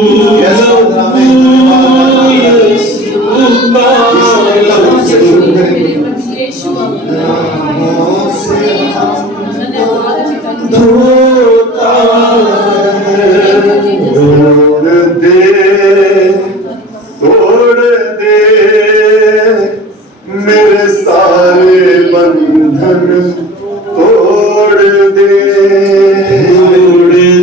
मेरे सारे बंधन तोड़ दे, तोड़ दे, तोड़ दे, मेरे सारे बंधन तोड़ दे, तोड़ दे,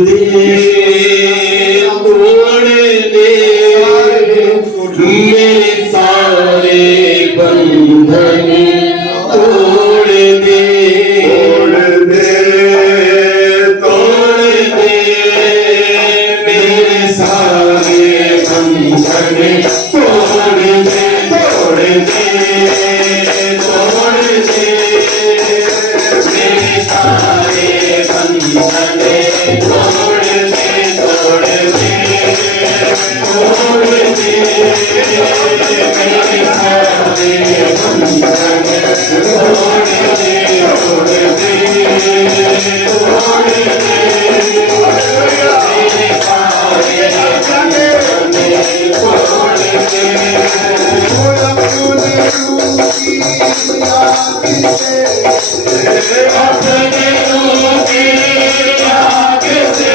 तोड़ दे, मेरे सारे बंधन तोड़ दे, तोड़ दे, तोड़ दे, मेरे सारे बंधन तोड़ दे, तोड़ दे, तोड़ दे, मेरे सारे बंधन तोड़ दे, तोड़ दे, तोड़ दे, मेरे सारे बंधन तोड़ दे। अपने रूह की आग से,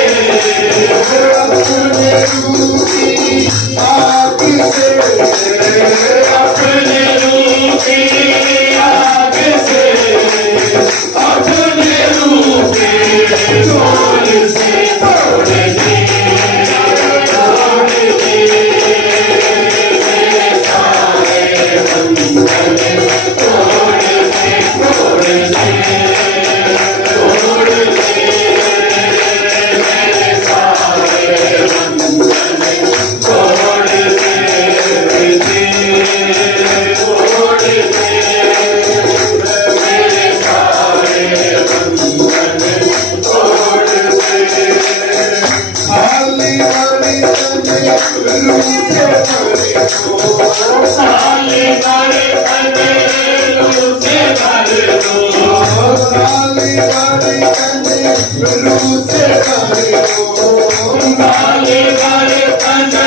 अपने रूह की आग से, अपने रूह की आग से, अपने रूह के जोर से तोड़ दे, तोड़ दे, मेरे सारे बंधन तोड़ दे, तोड़ दे, तोड़ दे, मेरे सारे बंधन तोड़ दे, तोड़ दे, मेरे सारे बंधन तोड़ दे। खाली वाली तने रूह से भरे हो, खाली वाली तने रूह से भरे हो, खाली वाली तने रूह से भरे हो, खाली वाली तने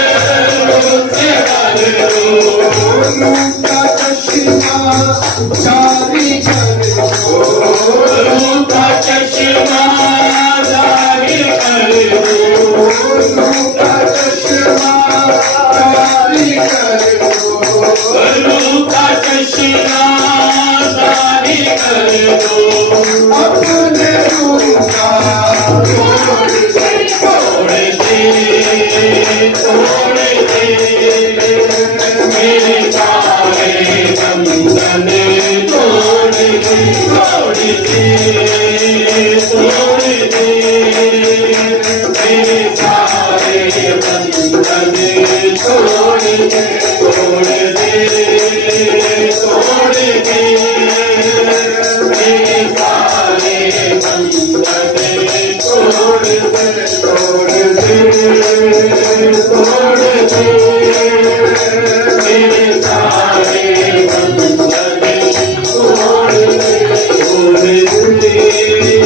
रूह से भरे हो, रूह का चश्मा जारी करे हो, रूह का चश्मा जारी करे हो, रूह का चश्मा जारी करे हो, रूह का चश्मा जारी करे हो, अपने रूह का तोड़ दे, तोड़ दे, तोड़ दे, मेरे सारे बंधन तोड़ दे, तोड़ दे, तोड़ दे, मेरे सारे बंधन तोड़ दे, तोड़ दे, तोड़ दे, मेरे सारे बंधन तोड़ दे, तोड़ दे, तोड़ दे, मेरे सारे बंधन तोड़ दे, तोड़ दे, तोड़ दे, मेरे सारे बंधन तोड़ दे, तोड़ दे, तोड़ दे,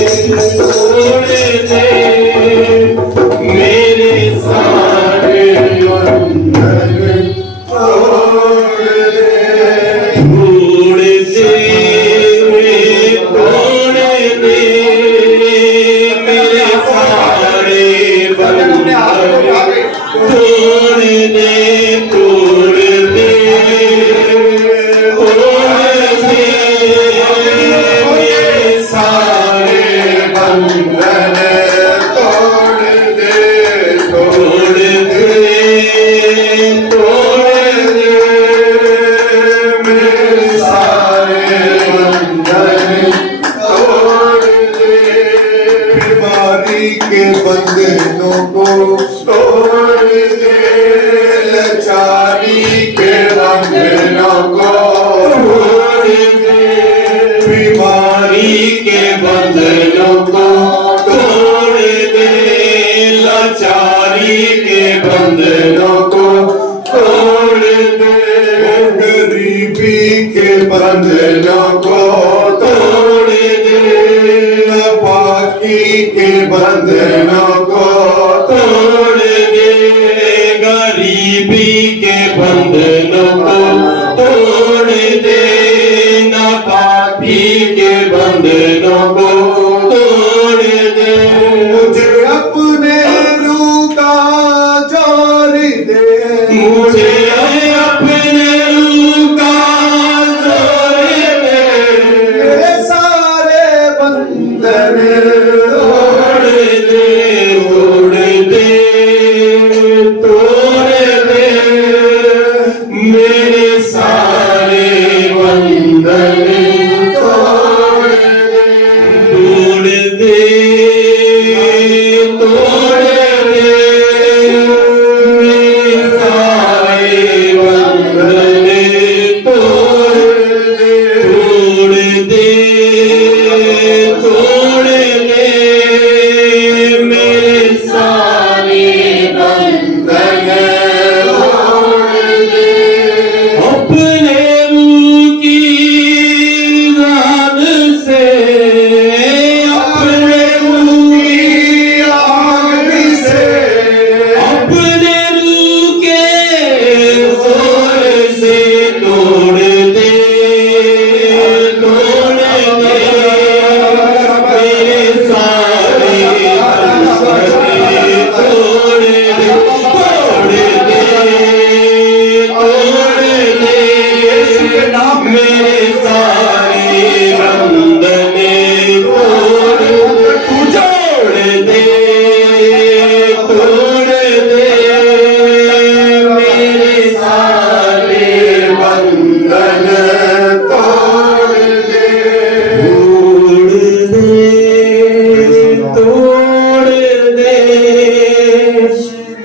मेरे सारे बंधन तोड़ दे, तोड़ दे, तोड़ दे, मेरे सारे बंधन तोड़ दे, तोड़ दे, तोड़ दे, मेरे सारे बंधन तोड़ दे, बीमारी के बंधनों को तोड़ दे, लाचारी के बंधनों को तोड़ दे, बीमारी के बंधनों को तोड़ दे, लाचारी के बंधनों को तोड़ दे, गरीबी के बंधनों को तोड़ दे, नापाकी के बंधनों को तोड़ दे, बंधनों को तोड़ देना, पापी के बंधनों को तोड़ दे। मुझे अपने रूह का जोरी दे, मुझे अपने रूह का जोर दे। मेरे सारे बंधन तोड़ दे, तोड़ दे, तोड़ दे, मेरे सारे बंधन तोड़ दे, तोड़ दे, तोड़ दे, मेरे सारे बंधन तोड़ दे, तोड़ दे, मेरे सारे बंधन तोड़ दे। अपने रूह की रान से, अपने रूह की आग से, अपने रूह के जोर से तोड़ दे, तोड़ दे, मेरे सारे बंधन तोड़ दे, तोड़ दे, तोड़ दे, मेरे सारे बंधन तोड़ दे, तोड़ दे, मेरे सारे बंधन तोड़ दे, तोड़ दे,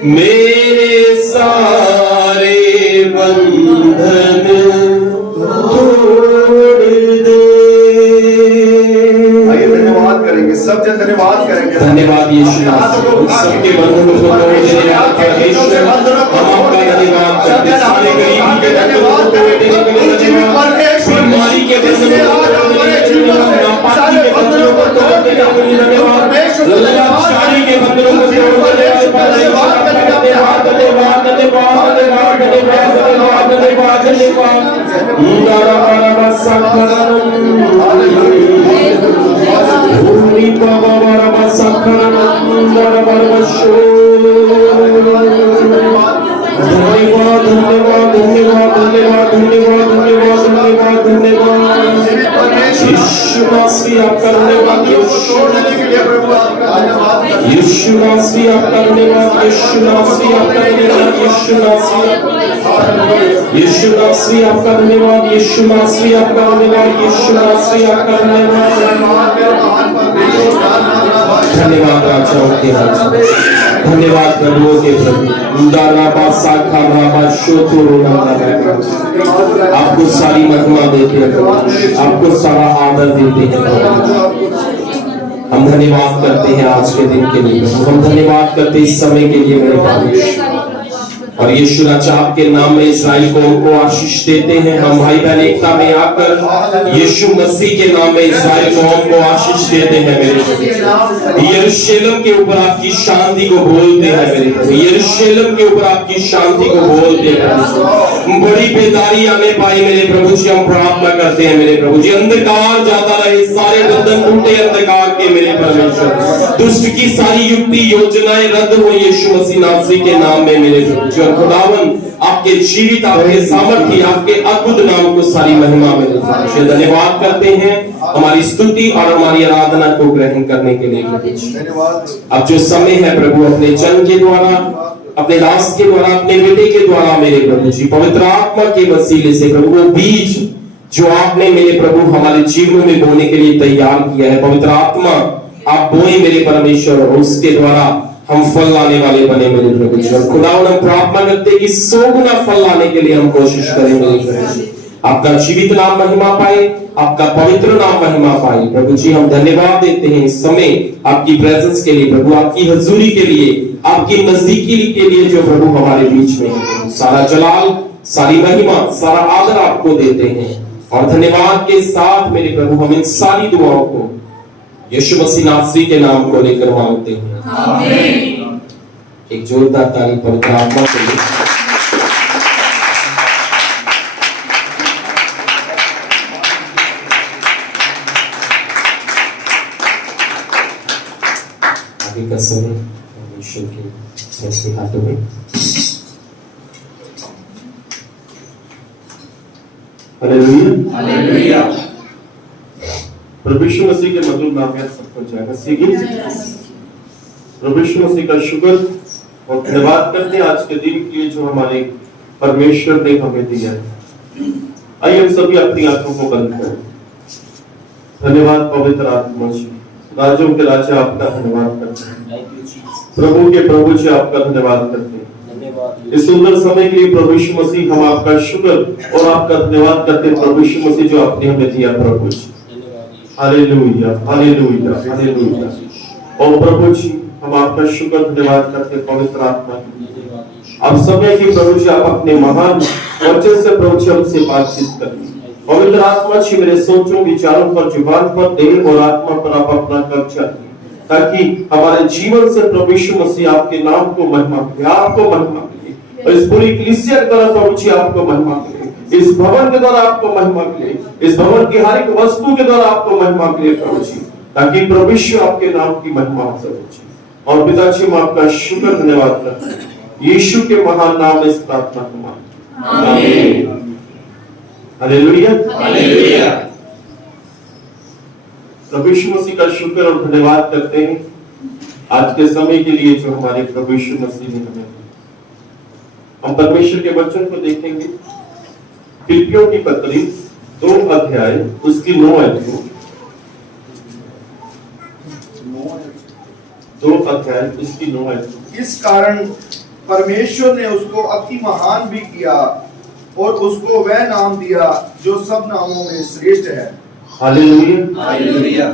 मेरे सारे बंधन तोड़ दे। आइए धन्यवाद करेंगे, सब जन धन्यवाद करेंगे। धन्यवाद यीशु मसीह, सबके बंधनों को तोड़ देने वाले परमेश्वर, हम आपका धन्यवाद करते हैं। सारे गरीबी के बंधनों को तोड़ने के लिए धन्यवाद, बीमारी के बंधनों को तोड़ने के लिए धन्यवाद, नापाकी के बंधनों को तोड़ने के लिए धन्यवाद, लाचारी के बंधनों को तोड़ने के लिए धन्यवाद, धन्यवाद, धन्यवाद, धन्यवाद, धन्यवाद, धन्यवाद, धन्यवाद, धन्यवाद। मुंडारा बारा बसा Holy Baba Baba Sakara Mundara Baba Show. धन्यवाद, धन्यवाद, धन्यवाद, धन्यवाद, धन्यवाद, धन्यवाद, धन्यवाद, धन्यवाद। यीशु मसीह आपका धन्यवाद, यीशु मसीह आपका धन्यवाद, यीशु मसीह आपका धन्यवाद, यीशु मसीह, यीशु मसीह आपका धन्यवाद, यीशु मसीह आपका धन्यवाद, यीशु मसीह आपका धन्यवाद। धन्यवाद राजाओं के राजा, धन्यवाद प्रभुओं के प्रभु। उदाराबा साखा राबा शोतो राबा, आपको सारी महिमा देते हैं, आपको सारा आदर देते हैं। हम धन्यवाद करते हैं आज के दिन के लिए, हम धन्यवाद करते हैं इस समय के लिए मेरे परमेश्वर। और यीशु राजा आपके नाम में इस्राएल को उनको आशीष देते हैं। हम भाई बहन एकता में आकर यीशु मसीह के नाम में इस्राएल को हमको आशीष देते हैं मेरे। यरूशलेम के ऊपर आपकी शांति को बोलते हैं मेरे। यरूशलेम के ऊपर आपकी शांति को बोलते हैं। बड़ी बेदारी हमें पाई मेरे प्रभु जी, हम प्रार्थना करते हैं मेरे प्रभु जी। अंधकार जाता रहे, सारे बंधन टूटे अंधकार के मेरे परमेश्वर। दुष्ट की सारी युक्ति योजनाएं रद्द हो यीशु मसीह नासरी के नाम में मेरे प्रभु जी। और खुदावन आपके जीवित, आपके सामर्थ्य, आपके अद्भुत नाम को सारी महिमा मिलती है। धन्यवाद करते हैं हमारी स्तुति और हमारी आराधना को ग्रहण करने के लिए। अब जो समय है प्रभु, अपने जन के द्वारा, अपने दास के द्वारा, अपने बेटे के द्वारा मेरे प्रभु जी, पवित्र आत्मा के वसीले से प्रभु, वो बीज जो आपने मेरे प्रभु हमारे जीवन में बोने के लिए तैयार किया है, पवित्र आत्मा आप बोए मेरे परमेश्वर, और उसके द्वारा हम फल लाने वाले बने मेरे प्रभु जी। और खुदावन हम प्रार्थना करते हैं कि 100 गुना फल लाने के लिए हम कोशिश करें मेरे प्रभु जी। आपका जीवित नाम महिमा पाए, आपका पवित्र नाम महिमा पाए प्रभु जी। हम धन्यवाद देते हैं इस समय आपकी प्रेजेंस के लिए प्रभु, आपकी हजूरी के लिए, आपकी नजदीकी के लिए जो प्रभु हमारे बीच में है। सारा जलाल, सारी महिमा, सारा आदर आपको देते हैं। और धन्यवाद के साथ मेरे प्रभु हम इन सारी दुआओं को यीशु मसीह नासरी के नाम को लेकर मांगते हैं, आमीन। एक जोरदार ताली पवित्र आत्मा के लिए। का समय परमेश्वर के सबके हाथों में। Hallelujah hallelujah. प्रभु यीशु मसीह के मधुर नाम में सबको जाएगा सीखी। प्रभु यीशु मसीह का शुक्र और धन्यवाद करते हैं आज के दिन के लिए जो हमारे परमेश्वर ने हमें दिया है। आइए हम सभी अपनी आंखों को बंद करें। धन्यवाद पवित्र आत्मा जी, राजों के राजा आपका धन्यवाद करते हैं, प्रभु के प्रभु जी आपका धन्यवाद करते हैं। इस सुंदर समय के लिए प्रभु यीशु मसीह हम आपका शुक्र और आपका धन्यवाद करते हैं प्रभु यीशु मसीह जो आपने हमें दिया प्रभु जी। Hallelujah hallelujah hallelujah. और प्रभु जी हम आपका शुक्र धन्यवाद करते हैं पवित्र आत्मा। अब समय की प्रभु जी आप अपने महान वचन से प्रभु जी हमसे बातचीत करें। पवित्र आत्मा जी मेरे सोचों विचारों पर, जुबान पर, देह और आत्मा पर आप अपना कब्जा करें, ताकि हमारे जीवन से प्रभु यीशु मसीह आपके नाम को महिमा मिले, आपको महिमा मिले। और इस पूरी कलीसिया के द्वारा प्रभु जी आपको महिमा मिले, इस भवन के द्वारा आपको महिमा मिले, इस भवन की हर एक वस्तु के द्वारा आपको महिमा मिले प्रभु जी, ताकि प्रभु यीशु आपके नाम की महिमा हो सके। और पिता जी हम आपका शुक्र धन्यवाद करते हैं यीशु के महान नाम में इस प्रार्थना को मांगते हैं, आमीन। Hallelujah hallelujah. प्रभु यीशु मसीह का शुक्र और धन्यवाद करते हैं आज के समय के लिए जो हमारे प्रभु यीशु मसीह ने हमें दिया। हम परमेश्वर के वचन को देखेंगे, फिलिप्पियों की पत्री 2 अध्याय उसकी 9 आयतों, 2 अध्याय उसकी 9 आयतों। इस कारण परमेश्वर ने उसको अति महान भी किया और उसको वह नाम दिया जो सब नामों में श्रेष्ठ है। Hallelujah hallelujah.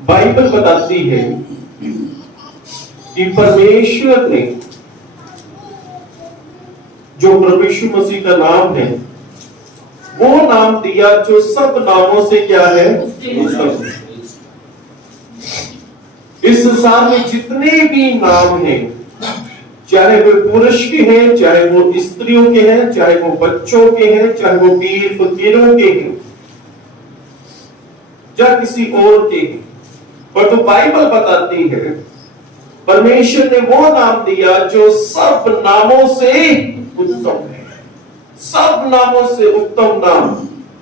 बाइबल बताती है कि परमेश्वर ने जो प्रभु यीशु मसीह का नाम है वो नाम दिया जो सब नामों से क्या है, उत्तम। इस संसार में जितने भी नाम हैं, चाहे वो पुरुष के हैं, चाहे वो स्त्रियों के हैं, चाहे वो बच्चों के हैं, चाहे वो पीर फकीरों के हैं, या किसी और के हैं, पर तो बाइबल बताती है परमेश्वर ने वो नाम दिया जो सब नामों से उत्तम है। सब नामों से उत्तम नाम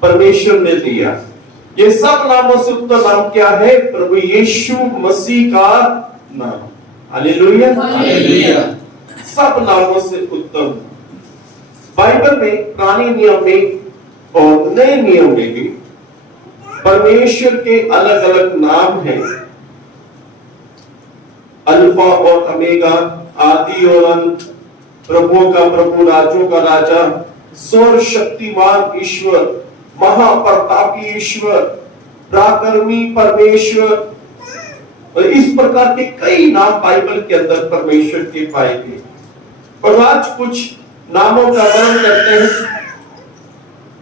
परमेश्वर ने दिया। ये सब नामों से उत्तम नाम क्या है? प्रभु यीशु मसीह का नाम। Hallelujah hallelujah. सब नामों से उत्तम। बाइबल में पुराने नियम में और नए नियम में भी परमेश्वर के अलग अलग नाम हैं। अल्फा और अमेगा, आदि और अंत, प्रभुओं का प्रभु, राजों का राजा, सर्वशक्तिमान ईश्वर, महाप्रतापी ईश्वर, पराक्रमी परमेश्वर, और इस प्रकार के कई नाम बाइबल के अंदर परमेश्वर के पाए गए। और आज कुछ नामों का वर्णन करते हैं।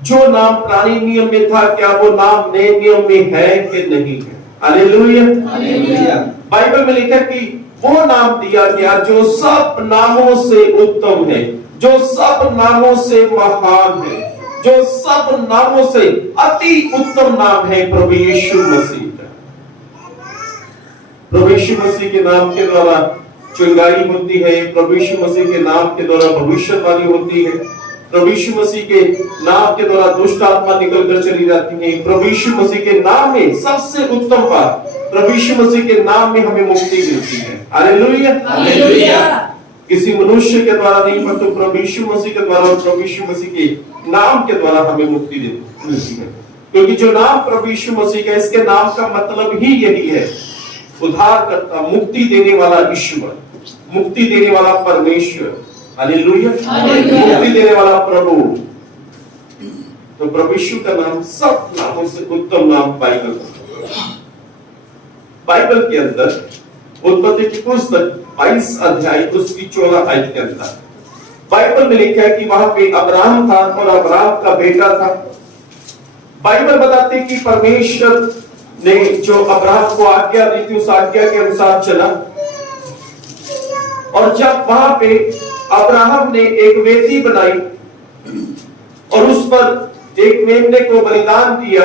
जो नाम पुराने नियम में था, क्या वो नाम नए नियम में है कि नहीं है? Hallelujah hallelujah. बाइबल में लिखा कि वो नाम दिया गया जो सब नामों से उत्तम है, जो सब नामों से महान है, जो सब नामों से अति उत्तम नाम है प्रभु यीशु मसीह का। प्रभु यीशु मसीह के नाम के द्वारा चंगाई होती है, प्रभु यीशु मसीह के नाम के द्वारा भविष्यवाणी होती है, प्रभु यीशु मसीह के नाम के द्वारा दुष्ट आत्मा निकल कर चली जाती है। प्रभु यीशु मसीह के नाम में सबसे उत्तम बात, प्रभु यीशु मसीह के नाम में हमें मुक्ति मिलती है। Hallelujah hallelujah. किसी मनुष्य के द्वारा नहीं, परंतु प्रभु यीशु मसीह के द्वारा और प्रभु यीशु मसीह के नाम के द्वारा हमें मुक्ति मिलती है। क्योंकि जो नाम प्रभु यीशु मसीह का, इसके नाम का मतलब ही यही है, उद्धारकर्ता, मुक्ति देने वाला ईश्वर, मुक्ति देने वाला परमेश्वर। हालेलुया मुक्ति देने वाला प्रभु। तो प्रभु यीशु का नाम सब नामों से उत्तम नाम बाइबल के अंदर उत्पत्ति की पुस्तक 22 अध्याय उसकी 14 आयत के अंदर बाइबल में लिखा है कि वहां पे अब्राहम था और अब्राहम का बेटा था। बाइबल बताते हैं कि परमेश्वर ने जो अब्राहम को आज्ञा दी थी, उस आज्ञा के अनुसार चला। और जब वहां पे अब्राहम ने एक वेदी बनाई और उस पर एक मेमने को बलिदान दिया,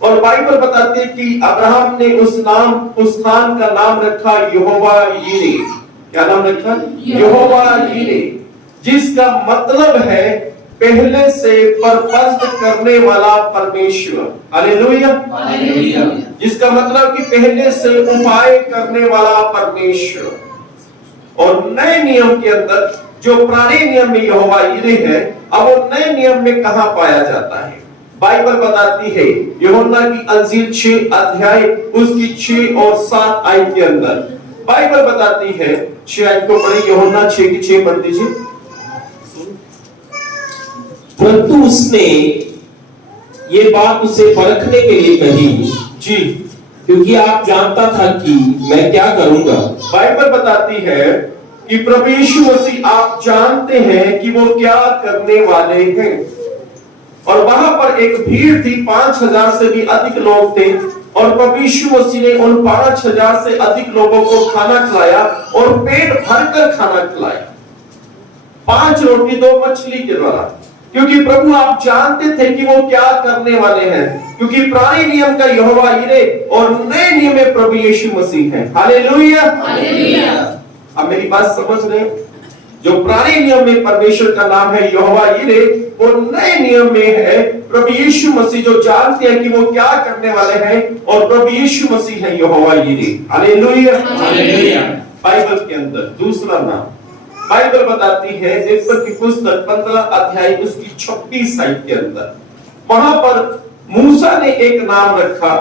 और बाइबल बताती है कि अब्राहम ने उस स्थान का नाम रखा यहोवा यीरे। क्या नाम रखा? यहोवा यीरे, जिसका मतलब है पहले से प्रबंध करने वाला परमेश्वर। Hallelujah, hallelujah. जिसका मतलब कि पहले से उपाय करने वाला परमेश्वर। और नए नियम के अंदर जो पुराने नियम में यहोवा यीरे है, अब वो नए नियम में कहां पाया जाता है? बाइबल बताती है यूहन्ना की अंजील 6 अध्याय उसकी 6 और 7 आयत के अंदर बाइबल बताती है, 6 आयत को पढ़े, यूहन्ना 6 की 6 पढ़ दीजिए। परंतु उसने ये बात उसे परखने के लिए कही जी, क्योंकि आप जानता था कि मैं क्या करूंगा। बाइबल बताती है कि प्रभु यीशु मसीह आप जानते हैं कि वो क्या करने वाले हैं। और वहां पर एक भीड़ थी, 5000 से भी अधिक लोग थे, और प्रभु यीशु मसीह ने उन 5000 से अधिक लोगों को खाना खिलाया और पेट भरकर खाना खिलाया, 5 रोटी 2 मछली के द्वारा। क्योंकि प्रभु आप जानते थे कि वो क्या करने वाले हैं, क्योंकि पुराने नियम का यहोवा यीरे और नए नियम में प्रभु यीशु मसीह है। Hallelujah, hallelujah. अब मेरी बात समझ रहे हैं? जो पुराने नियम में परमेश्वर का नाम है यहोवा यीरे, वो नए नियम में है प्रभु यीशु मसीह, जो जानते हैं कि वो क्या करने वाले हैं, और प्रभु यीशु मसीह है Jehovah Jireh. Hallelujah, hallelujah. Bible के अंदर दूसरा नाम बाइबल बताती है ईफ्तर की पुस्तक 15 अध्याय उसकी 26 आयत के अंदर, वहां पर मूसा ने एक नाम रखा।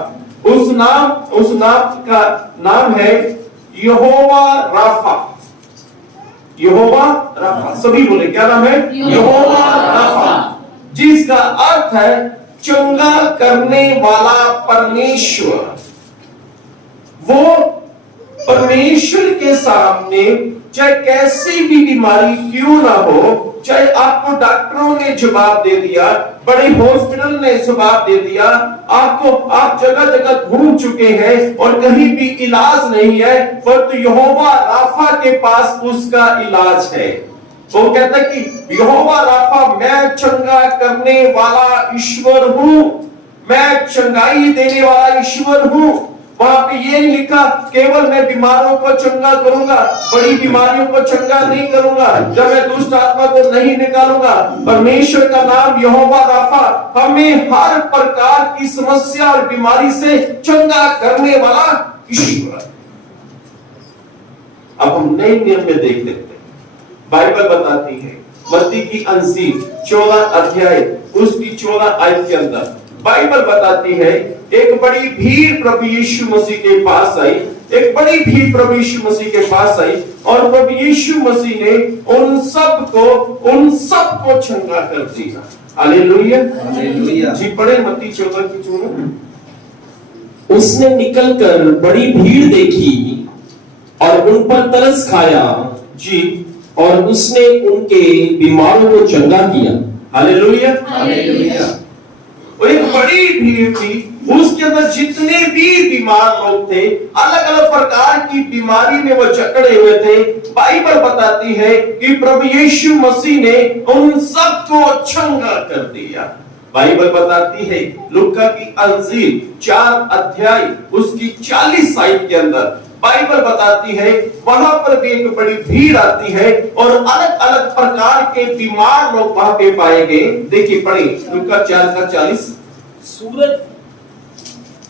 उस नाम का नाम है यहोवा राफा। यहोवा राफा, सभी बोले क्या नाम है? यहोवा राफा, जिसका अर्थ है चंगा करने वाला परमेश्वर। वो परमेश्वर के सामने चाहे कैसी भी बीमारी क्यों ना हो, चाहे आपको डॉक्टरों ने जवाब दे दिया, बड़े हॉस्पिटल ने जवाब दे दिया, आप जगह जगह घूम चुके हैं और कहीं भी इलाज नहीं है, परंतु यहोवा राफा के पास उसका इलाज है। वो कहता है कि यहोवा राफा, मैं चंगा करने वाला ईश्वर हूं, मैं चंगाई देने वाला ईश्वर हूं। वहां पे ये नहीं लिखा केवल मैं बीमारों को चंगा करूंगा, बड़ी बीमारियों को चंगा नहीं करूंगा, जब मैं दुष्ट आत्मा को नहीं निकालूंगा। परमेश्वर का नाम यहोवा राफा हमें हर प्रकार की समस्या और बीमारी से चंगा करने वाला ईश्वर। अब हम नए नियम में देख लेते हैं। बाइबल बताती है मत्ती की अंजील 14 अध्याय उसकी 14 आयत के अंदर बाइबल बताती है एक बड़ी भीड़ प्रभु यीशु मसीह के पास आई, एक बड़ी भीड़ प्रभु यीशु मसीह के पास आई, और प्रभु यीशु मसीह ने उन सबको चंगा कर दिया। Hallelujah, hallelujah. जी पढ़े मत्ती 14 की 14। उसने निकलकर बड़ी भीड़ देखी और उन पर तरस खाया जी, और उसने उनके बीमारों को चंगा किया। Hallelujah, hallelujah. और एक बड़ी भीड़ थी, उसके अंदर जितने भी बीमार लोग थे, अलग अलग प्रकार की बीमारी में वो जकड़े हुए थे, बाइबल बताती है कि प्रभु यीशु मसीह ने उन सबको चंगा कर दिया। बाइबल बताती है लूका की अंजील 4 अध्याय उसकी 40 आयत के अंदर बाइबल बताती है वहां पर भी एक बड़ी भीड़ आती है और अलग अलग प्रकार के बीमार लोग वहां पे पाए गए। देखिए पढ़े लूका 4 का 40।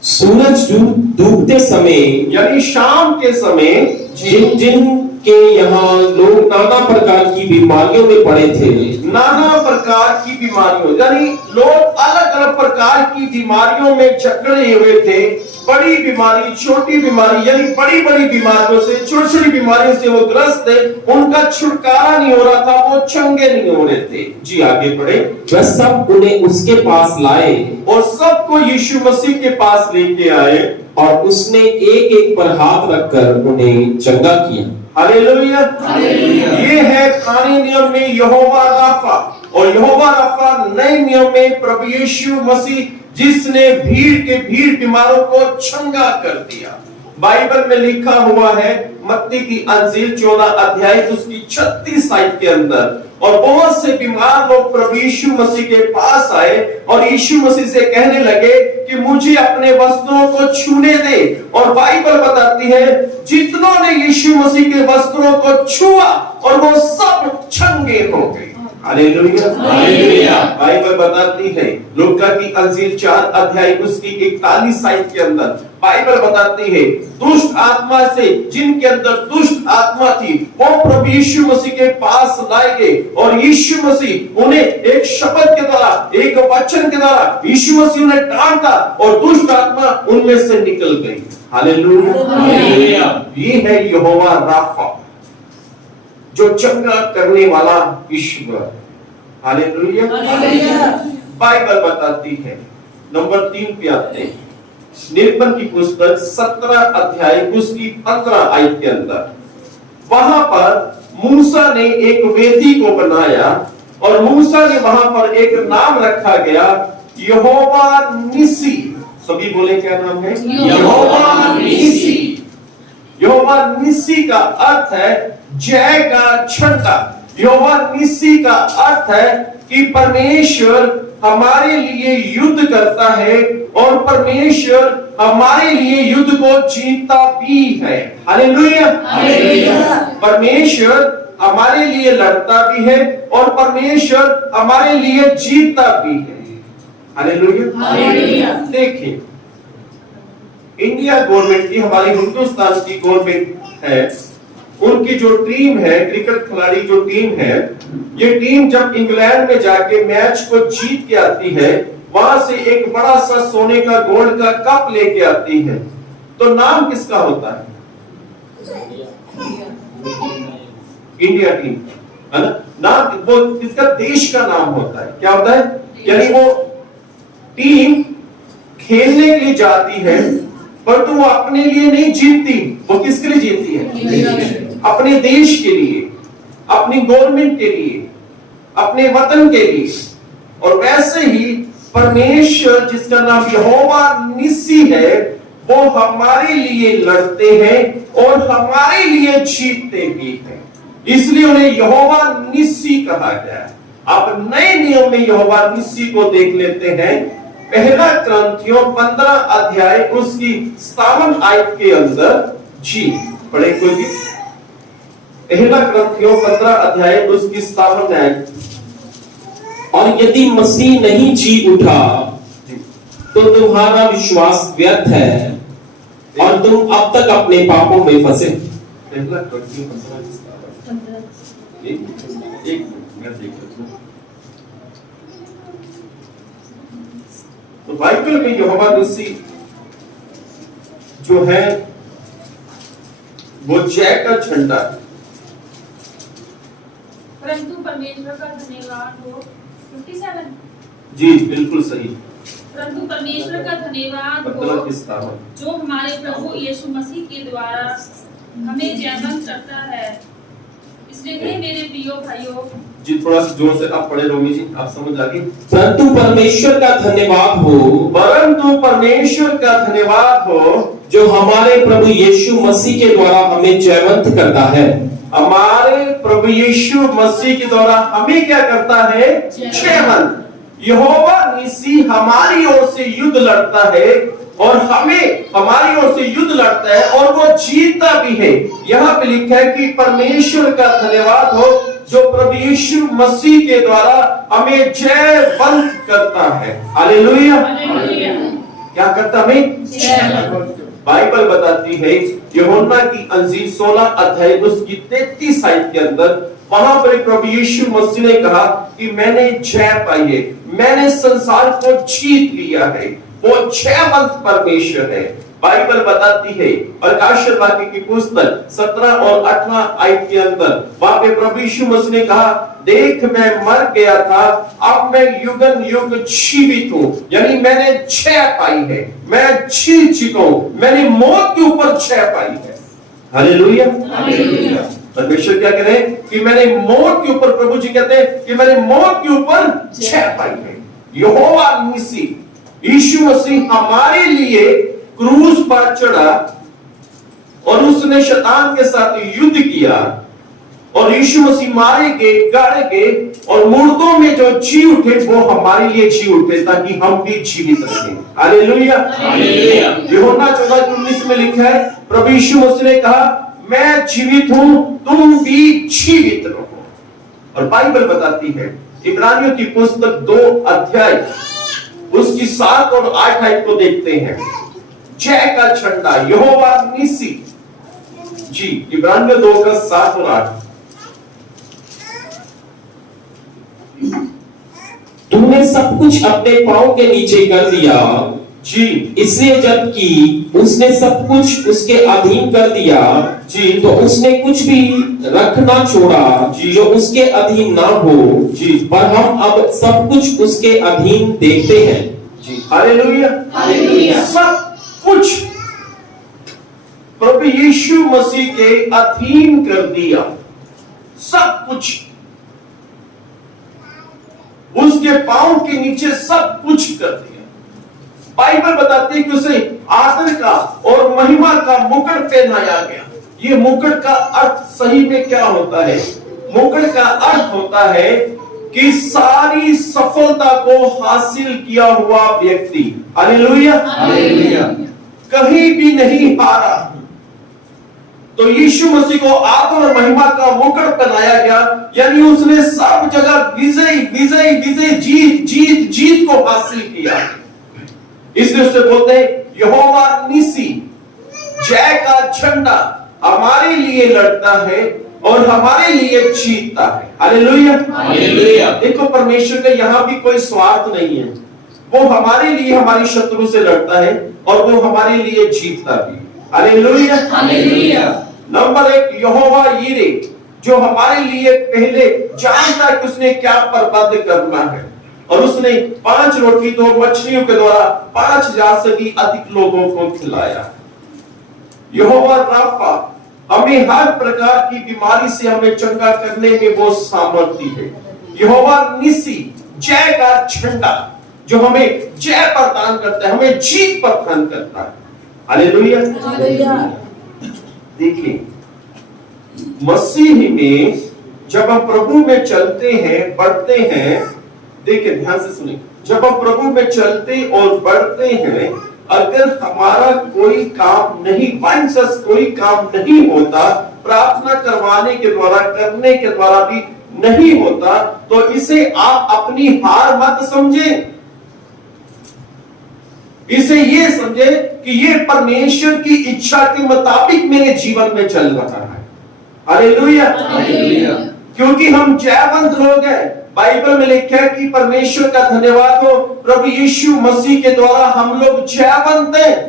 सूरज डूबते समय यानी शाम के समय जिन के यहाँ लोग नाना प्रकार की बीमारियों में पड़े थे, नाना प्रकार की बीमारियों यानी लोग अलग अलग प्रकार की बीमारियों में जकड़े हुए थे। बड़ी बीमारी, छोटी बीमारी, यानी बड़ी बड़ी बीमारियों से, छोटी छोटी बीमारियों से वो ग्रस्त थे, उनका छुटकारा नहीं हो रहा था, वो चंगे नहीं हो रहे थे। जी आगे बढ़े। वह सब उन्हें उसके पास लाए और सबको यीशु मसीह के पास लेके आए, और उसने एक एक पर हाथ रखकर उन्हें चंगा किया। Hallelujah, hallelujah. ये है पुराने नियम में यहोवा राफा, और यहोवा राफा नए नियम में प्रभु यीशु मसीह, जिसने भीड़ बीमारों को चंगा कर दिया। बाइबल में लिखा हुआ है मत्ती की अंजील 14 अध्याय उसकी 36 आयत के अंदर, और बहुत से बीमार लोग प्रभु यीशु मसीह के पास आए और यीशु मसीह से कहने लगे कि मुझे अपने वस्त्रों को छूने दे। और बाइबल बताती है जितनों ने यीशु मसीह के वस्त्रों को छुआ और वो सब चंगे हो गए। हालेलुया। हालेलुया। बाइबल बताती है लूका की अंजील 4 अध्याय उसकी 41 आयत के अंदर बाइबल बताती है दुष्ट आत्मा से जिनके अंदर दुष्ट आत्मा थी वो प्रभु यीशु मसीह के पास लाए गए और यीशु मसीह उन्हें एक शब्द के द्वारा एक वचन के द्वारा यीशु मसीह उन्हें डांटा और दुष्ट आत्मा उनमें से निकल गई। हालेलुया। हालेलुया। ये है यहोवा राफा जो चंगा करने वाला ईश्वर। हालेलुया। बाइबल बताती है नंबर 3 पे आते हैं निर्गमन की पुस्तक 17 अध्याय उसकी 15 आयत के अंदर वहां पर मूसा ने एक वेदी को बनाया और मूसा ने वहां पर एक नाम रखा गया यहोवा निसी। सभी बोले क्या नाम है? यहोवा निसी। यहोवा निसी का अर्थ है जय का झंडा। यहोवा निसी का अर्थ है कि परमेश्वर हमारे लिए युद्ध करता है और परमेश्वर हमारे लिए युद्ध को जीतता भी है। हालेलुया। परमेश्वर हमारे लिए लड़ता भी है और परमेश्वर हमारे लिए जीतता भी है। हालेलुया। देखिए इंडिया गवर्नमेंट की हमारी हिंदुस्तान की गवर्नमेंट है उनकी जो टीम है क्रिकेट खिलाड़ी जो टीम है ये टीम जब इंग्लैंड में जाके मैच को जीत के आती है वहां से एक बड़ा सा सोने का गोल्ड का कप लेके आती है तो नाम किसका होता है? इंडिया टीम है ना। नाम वो किसका देश का नाम होता है। क्या होता है? यानी वो टीम खेलने के लिए जाती है पर तो वो अपने लिए नहीं जीतती। वो किसके लिए जीतती है? अपने देश के लिए, अपनी गवर्नमेंट के लिए, अपने वतन के लिए। और वैसे ही परमेश्वर जिसका नाम यहोवा निसी है वो हमारे लिए लड़ते हैं और हमारे लिए जीतते भी हैं इसलिए उन्हें यहोवा निसी कहा गया है। आप नए नियम में यहोवा निसी को देख लेते हैं पहला क्रंथियों 15 अध्याय उसकी 57 आयत के अंदर जी पढ़े कोई भी पहला क्रंथियों 15 अध्याय उसकी 57 आयत। और यदि मसीह नहीं जी उठा तो तुम्हारा विश्वास व्यर्थ है और तुम अब तक अपने पापों में फंसे। पहला क्रंथियों 15 एक मैं देख लेता हूं। तो बाइबल में यहोवा निसी जो है वो जय का झंडा। परंतु परमेश्वर का धन्यवाद हो 57 जी बिल्कुल सही। परंतु परमेश्वर का धन्यवाद हो जो हमारे प्रभु यीशु मसीह के द्वारा हमें जयवंत करता है। इसलिए हे मेरे प्रियो भाइयों जी थोड़ा सा जोर से आप पढ़े रोमी जी आप समझ आ गई। परंतु परमेश्वर का धन्यवाद हो परंतु परमेश्वर का धन्यवाद हो जो हमारे प्रभु यीशु मसीह के द्वारा हमें जयवंत करता है। हमारे प्रभु यीशु मसीह के द्वारा हमें क्या करता है? जयवंत। यहोवा निसी हमारी ओर से युद्ध लड़ता है और हमें हमारी ओर से युद्ध लड़ता है और वो जीतता भी है। यहाँ पे लिखा है कि परमेश्वर का धन्यवाद हो जो प्रभु यीशु मसीह के द्वारा हमें जयवंत करता है। हालेलुया। क्या करता हमें? बाइबल बताती है यूहन्ना की अंजील 16 अध्याय उसकी 33 आयत के अंदर वहां पर प्रभु यीशु मसीह ने कहा कि मैंने जय पाई है, मैंने संसार को जीत लिया है। वो जयवंत परमेश्वर है। बाइबल बताती है प्रकाशित वाक्य की पुस्तक 17 और 18 आयत के अंदर वहां पे प्रभु यीशु मसीह ने कहा देख मैं मर गया था अब मैं युगन युग जीवित हूं। यानी मैंने जय पाई है, मैं जीत चुका हूं, मैंने मौत के ऊपर जय पाई है। हालेलुया। परमेश्वर क्या कह रहे हैं कि मैंने मौत के ऊपर, प्रभु जी कहते हैं कि मैंने मौत के ऊपर जय पाई है। यहोवा निसी यीशु मसीह हमारे लिए क्रूस पर चढ़ा और उसने शैतान के साथ युद्ध किया और यीशु मसीह मारे गए, गाड़े गए और मुर्दों में जो जी उठे वो हमारे लिए जी उठे ताकि हम भी जीवित रहें। हालेलुया। हालेलुया। यूहन्ना 14:19 में लिखा है, प्रभु यीशु मसीह ने कहा, मैं जीवित हूं, तुम भी जीवित रहो। और बाइबल बताती है, इब्रानियों की पुस्तक 2 अध्याय उसकी 7 और 8 आयत को देखते हैं। जय का झंडा यहोवा निसी, जी इब्रानियों 2 का 7 और 8। तूने सब कुछ अपने पांव के नीचे कर दिया, जी इसलिए जबकि उसने सब कुछ उसके अधीन कर दिया, जी तो उसने कुछ भी रखना छोड़ा जी। जो उसके अधीन ना हो। जी। पर हम अब सब कुछ उसके अधीन देखते हैं। जी हालेलुया। हालेलुया। सब कुछ प्रभु यीशु मसीह के अधीन कर दिया, सब कुछ उसके पांव के नीचे सब कुछ कर दिया। बाइबल बताती है कि उसे आदर का और महिमा का मुकुट पहनाया गया। ये मुकुट का अर्थ सही में क्या होता है? मुकुट का अर्थ होता है कि सारी सफलता को हासिल किया हुआ व्यक्ति। हालेलुया। हालेलुया। कहीं भी नहीं हारा। तो यीशु मसीह को आदर और महिमा का मुकुट पहनाया गया, यानी उसने सब जगह विजय विजय विजय जीत जीत जीत को हासिल किया। इसलिए उसे बोलते हैं यहोवा निसी, जय का झंडा हमारे लिए लड़ता है और हमारे लिए जीतता है। हालेलुया। हालेलुया। देखो, परमेश्वर का यहां भी कोई स्वार्थ नहीं है। वो हमारे लिए हमारी शत्रु से लड़ता है और वो हमारे लिए जीतता भी। हालेलुया। हालेलुया। नंबर 1 यहोवा यीरे, जो हमारे लिए पहले जानता कि उसने क्या प्रबंध करना है, और उसने 5 रोटी 2 मछलियों के द्वारा 5000 से भी अधिक लोगों को खिलाया। यहोवा राफा, हमें हर प्रकार की बीमारी से हमें चंगा करने में वो सामर्थ्य है। यहोवा निसी, जय का झंडा, जो हमें जय प्रदान करता है, हमें जीत प्रदान करता है। हालेलुया। देखिए, मसीह में जब हम प्रभु में चलते हैं, बढ़ते हैं, देखिए ध्यान से सुनिए, जब हम प्रभु में चलते और बढ़ते हैं, अगर हमारा कोई काम नहीं, बाइंसस कोई काम नहीं होता, प्रार्थना करवाने के द्वारा, करने के द्वारा भी नहीं होता, तो इसे आप अपनी हार मत समझें। इसे ये समझे कि ये परमेश्वर की इच्छा के मुताबिक मेरे जीवन में चल रहा है। हालेलुया। हालेलुया। क्योंकि हम जयवंत लोग हैं। बाइबल में लिखा है कि परमेश्वर का धन्यवाद हो, प्रभु यीशु मसीह के द्वारा हम लोग जयवंत हैं।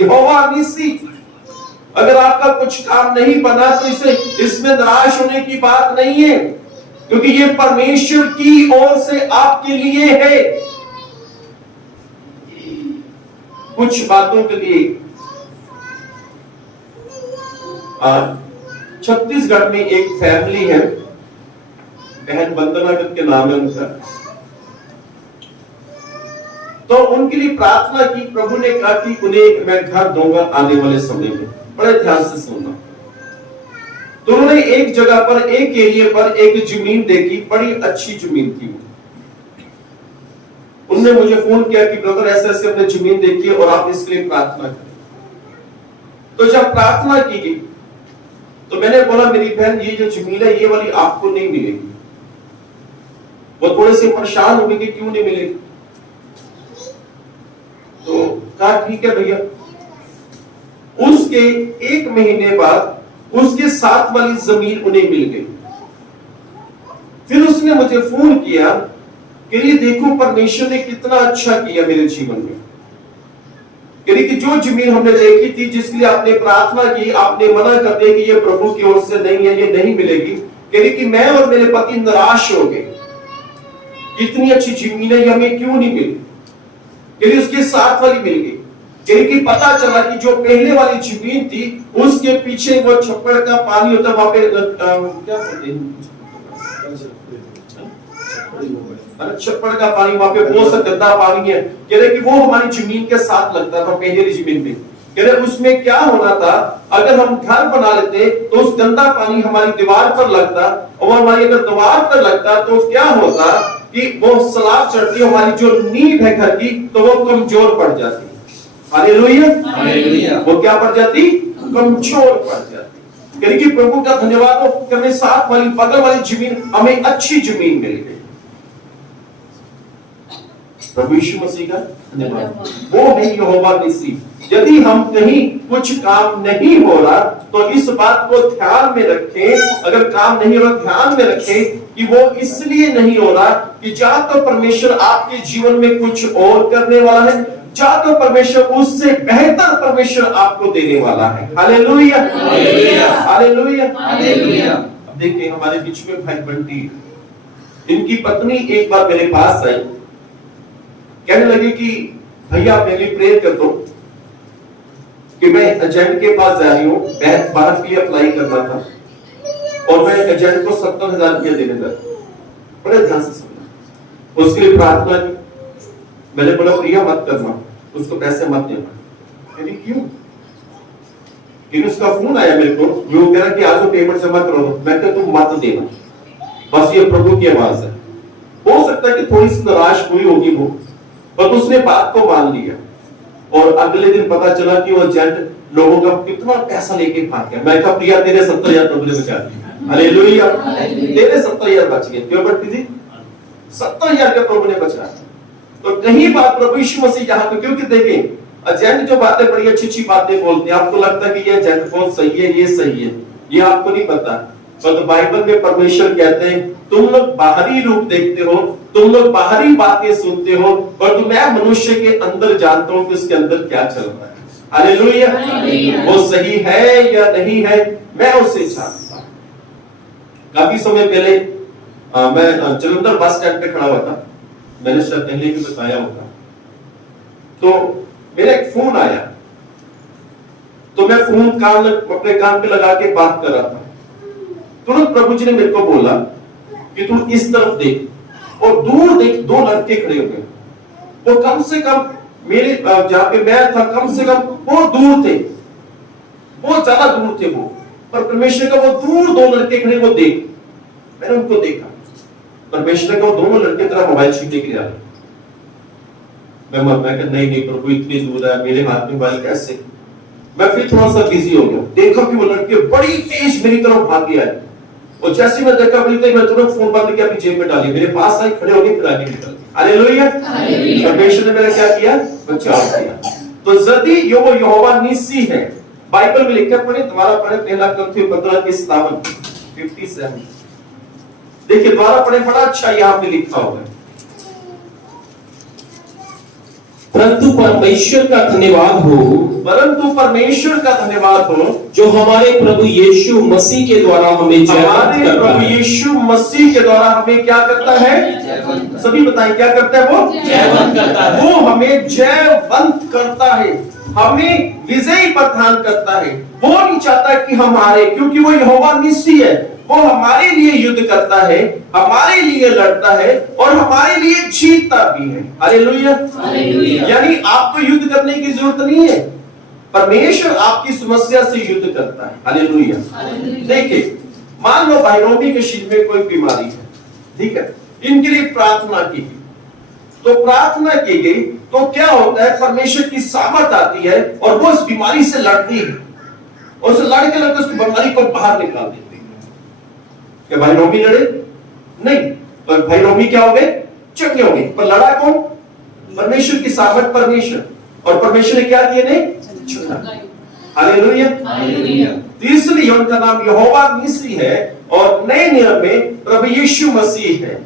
यहोवा निसी, अगर आपका कुछ काम नहीं बना तो इसमें निराश होने की बात नहीं है, क्योंकि ये परमेश्वर की ओर से आपके लिए है। कुछ बातों के लिए छत्तीसगढ़ में एक फैमिली है, बहन वंदना करके नाम है उनका। तो उनके लिए प्रार्थना की, प्रभु ने कहा कि उन्हें मैं घर दूंगा आने वाले समय में। बड़े ध्यान से सुनना। तो उन्होंने एक जगह पर, एक एरिया पर एक जमीन देखी, बड़ी अच्छी जमीन थी। उन्होंने मुझे फोन किया कि ब्रदर ऐसे ऐसे अपने जमीन देखी और आप इसके लिए प्रार्थना करें। तो जब प्रार्थना की गई तो मैंने बोला, मेरी बहन ये जो जमीन है ये वाली आपको नहीं मिलेगी। वो थोड़े से परेशान हो गए कि क्यों नहीं मिलेगी। तो कहा ठीक है भैया। उसके 1 महीने बाद उसके साथ वाली जमीन उन्हें मिल गई। फिर उसने मुझे फोन किया कि ये देखो परमेश्वर ने कितना अच्छा किया मेरे जीवन में। कि जो जमीन हमने देखी थी, जिसके लिए आपने प्रार्थना की, आपने मना कर दिया कि ये प्रभु की ओर से नहीं है, ये नहीं मिलेगी। कि मैं और मेरे पति निराश हो गए, इतनी अच्छी जमीन है, ये हमें क्यों नहीं मिली। उसके साथ वाली मिल गई। कि पता चला कि जो पहले वाली जमीन थी उसके पीछे वो छप्पड़ का पानी होता, वहां पे क्या कहते हैं, छप्पड़ का पानी, वहां पे बहुत सा गंदा पानी है। कह रहे कि वो हमारी जमीन के साथ लगता था पहले जमीन में। कह रहे उसमें क्या होना था, अगर हम घर बना लेते तो उस गंदा पानी हमारी दीवार पर लगता, और हमारी अगर दीवार पर लगता तो क्या होता कि वो सलाब चढ़ती, हमारी जो नींव है घर की तो वो कमजोर पड़ जाती। Hallelujah, hallelujah. वो क्या पड़ जाती? कमजोर पड़ जाती। यानी कि प्रभु का धन्यवाद हो कि हमें साथ वाली बगल वाली जमीन, हमें अच्छी जमीन मिल गई। प्रभु यीशु मसीह का धन्यवाद। वो है यहोवा निसी। यदि हम कहीं कुछ काम नहीं हो रहा तो इस बात को ध्यान में रखें, अगर काम नहीं हो रहा ध्यान में रखें कि वो इसलिए नहीं हो रहा कि या तो परमेश्वर आपके जीवन में कुछ और करने वाला है, या तो परमेश्वर उससे बेहतर परमेश्वर आपको देने वाला है। Hallelujah, hallelujah, hallelujah, hallelujah. देखिए हमारे बीच में भाई बंटी, इनकी पत्नी एक बार मेरे पास आई, कहने लगी कि भैया मेरे लिए प्रेयर कर दो कि मैं एजेंट के पास जा रही हूँ, भारत के लिए अप्लाई करना था और मैं एजेंट को 70,000 रुपया देने जा रही हूँ। बड़े ध्यान से सुनना, उसके लिए प्रार्थना की। मैंने बोला प्रिया मत करना, उसको पैसे मत देना। कहती क्यों? क्योंकि उसका फोन आया मेरे को, वो कह रहा कि आज पेमेंट जमा करो। मैं कहता तुम मत देना, बस ये प्रभु की आवाज है। हो सकता है कि थोड़ी सी निराश हुई होगी वो, पर उसने बात को मान लिया और अगले दिन पता चला कि वो एजेंट लोगों का कितना पैसा लेके भाग गया। मैं कहा प्रिया तेरे 70,000 प्रभु ने बचा दिए। हालेलुया, तेरे 70,000 बच गए। क्यों बंटी जी? 70,000 का प्रभु ने बचा। तो कहीं बात प्रभु यीशु मसीह यहाँ पे, क्योंकि देखें एजेंट जो बातें बड़ी अच्छी अच्छी बातें बोलते हैं, आपको लगता है कि ये एजेंट बहुत सही है, ये सही है, ये आपको नहीं पता। तो बाइबल में परमेश्वर कहते हैं तुम लोग बाहरी रूप देखते हो, तुम लोग बाहरी बातें सुनते हो, पर मैं मनुष्य के अंदर जानता हूं कि उसके अंदर क्या चल रहा है। हालेलुया, वो सही है या नहीं है मैं उसे जानता हूं। काफी समय पहले मैं जलंधर बस स्टैंड पे खड़ा हुआ था, मैंने शायद पहले भी बताया होगा। तो मेरा एक फोन आया, तो मैं फोन अपने कान पे लगा के बात कर रहा था। तुरंत प्रभु जी ने मेरे को बोला कि तू इस तरफ देख और दूर देख, 2 लड़के खड़े हुए, वो कम से कम मेरे जहां पे मैं था कम से कम वो दूर थे, बहुत ज्यादा दूर थे वो, पर परमेश्वर का वो दूर 2 लड़के खड़े, वो देख। मैंने उनको देखा, परमेश्वर का वो दोनों लड़के तरह मोबाइल छीनने के लिए आ रहे। मैं कहा नहीं प्रभु इतनी दूर है, मेरे हाथ में मोबाइल कैसे? मैं फिर थोड़ा सा बिजी हो गया, देखा कि वो लड़के बड़ी तेज मेरी तरफ भाग गया है, और जैसे मैं देखा मैं तुरंत फोन बंद करके अपनी जेब में डाली, मेरे पास आई, खड़े हो गए, फिर आगे निकल गए। हालेलुया, परमेश्वर ने मेरा क्या किया? बचाव किया। तो यदि यो वो यहोवा निसी है, बाइबल में लिखा, पढ़े दोबारा पढ़े, पहला क्रम 15:57 देखिए, दोबारा पढ़े, बड़ा अच्छा यहाँ पे लिखा हुआ है। परंतु परमेश्वर का धन्यवाद हो, परंतु परमेश्वर का धन्यवाद हो जो हमारे प्रभु यीशु मसीह के द्वारा हमें जयवंत हमारे करता प्रभु है। यीशु मसीह के द्वारा हमें क्या करता है? सभी बताएं क्या करता है? वो जयवंत करता है। वो हमें जयवंत करता है, हमें विजयी प्रदान करता है। वो नहीं चाहता कि हम हारे, क्योंकि वो यहोवा निसी है, वो हमारे लिए युद्ध करता है, हमारे लिए लड़ता है और हमारे लिए जीतता भी है। Hallelujah, hallelujah. यानी आपको युद्ध करने की जरूरत नहीं है, परमेश्वर आपकी समस्या से युद्ध करता है। हालेलुया। देखिए, मान लो भाई रोमी के शरीर में कोई बीमारी है, ठीक है, इनके लिए प्रार्थना की गई, तो प्रार्थना की गई तो क्या होता है? परमेश्वर की सामर्थ आती है और वो उस बीमारी से लड़ती है, और उसे लड़के लड़के उस बीमारी को बाहर निकाल देती है। क्या भाई रोमी लड़े? नहीं, पर भाई रोमी क्या हो गए? चंगे हो गए, पर लड़ा कौन? परमेश्वर की सामर्थ, परमेश्वर, और परमेश्वर ने क्या किया? नहीं छुड़ा। Hallelujah, hallelujah. तो इसलिए उनका नाम यहोवा निसी है, और नए नियम में प्रभु यीशु मसीह है,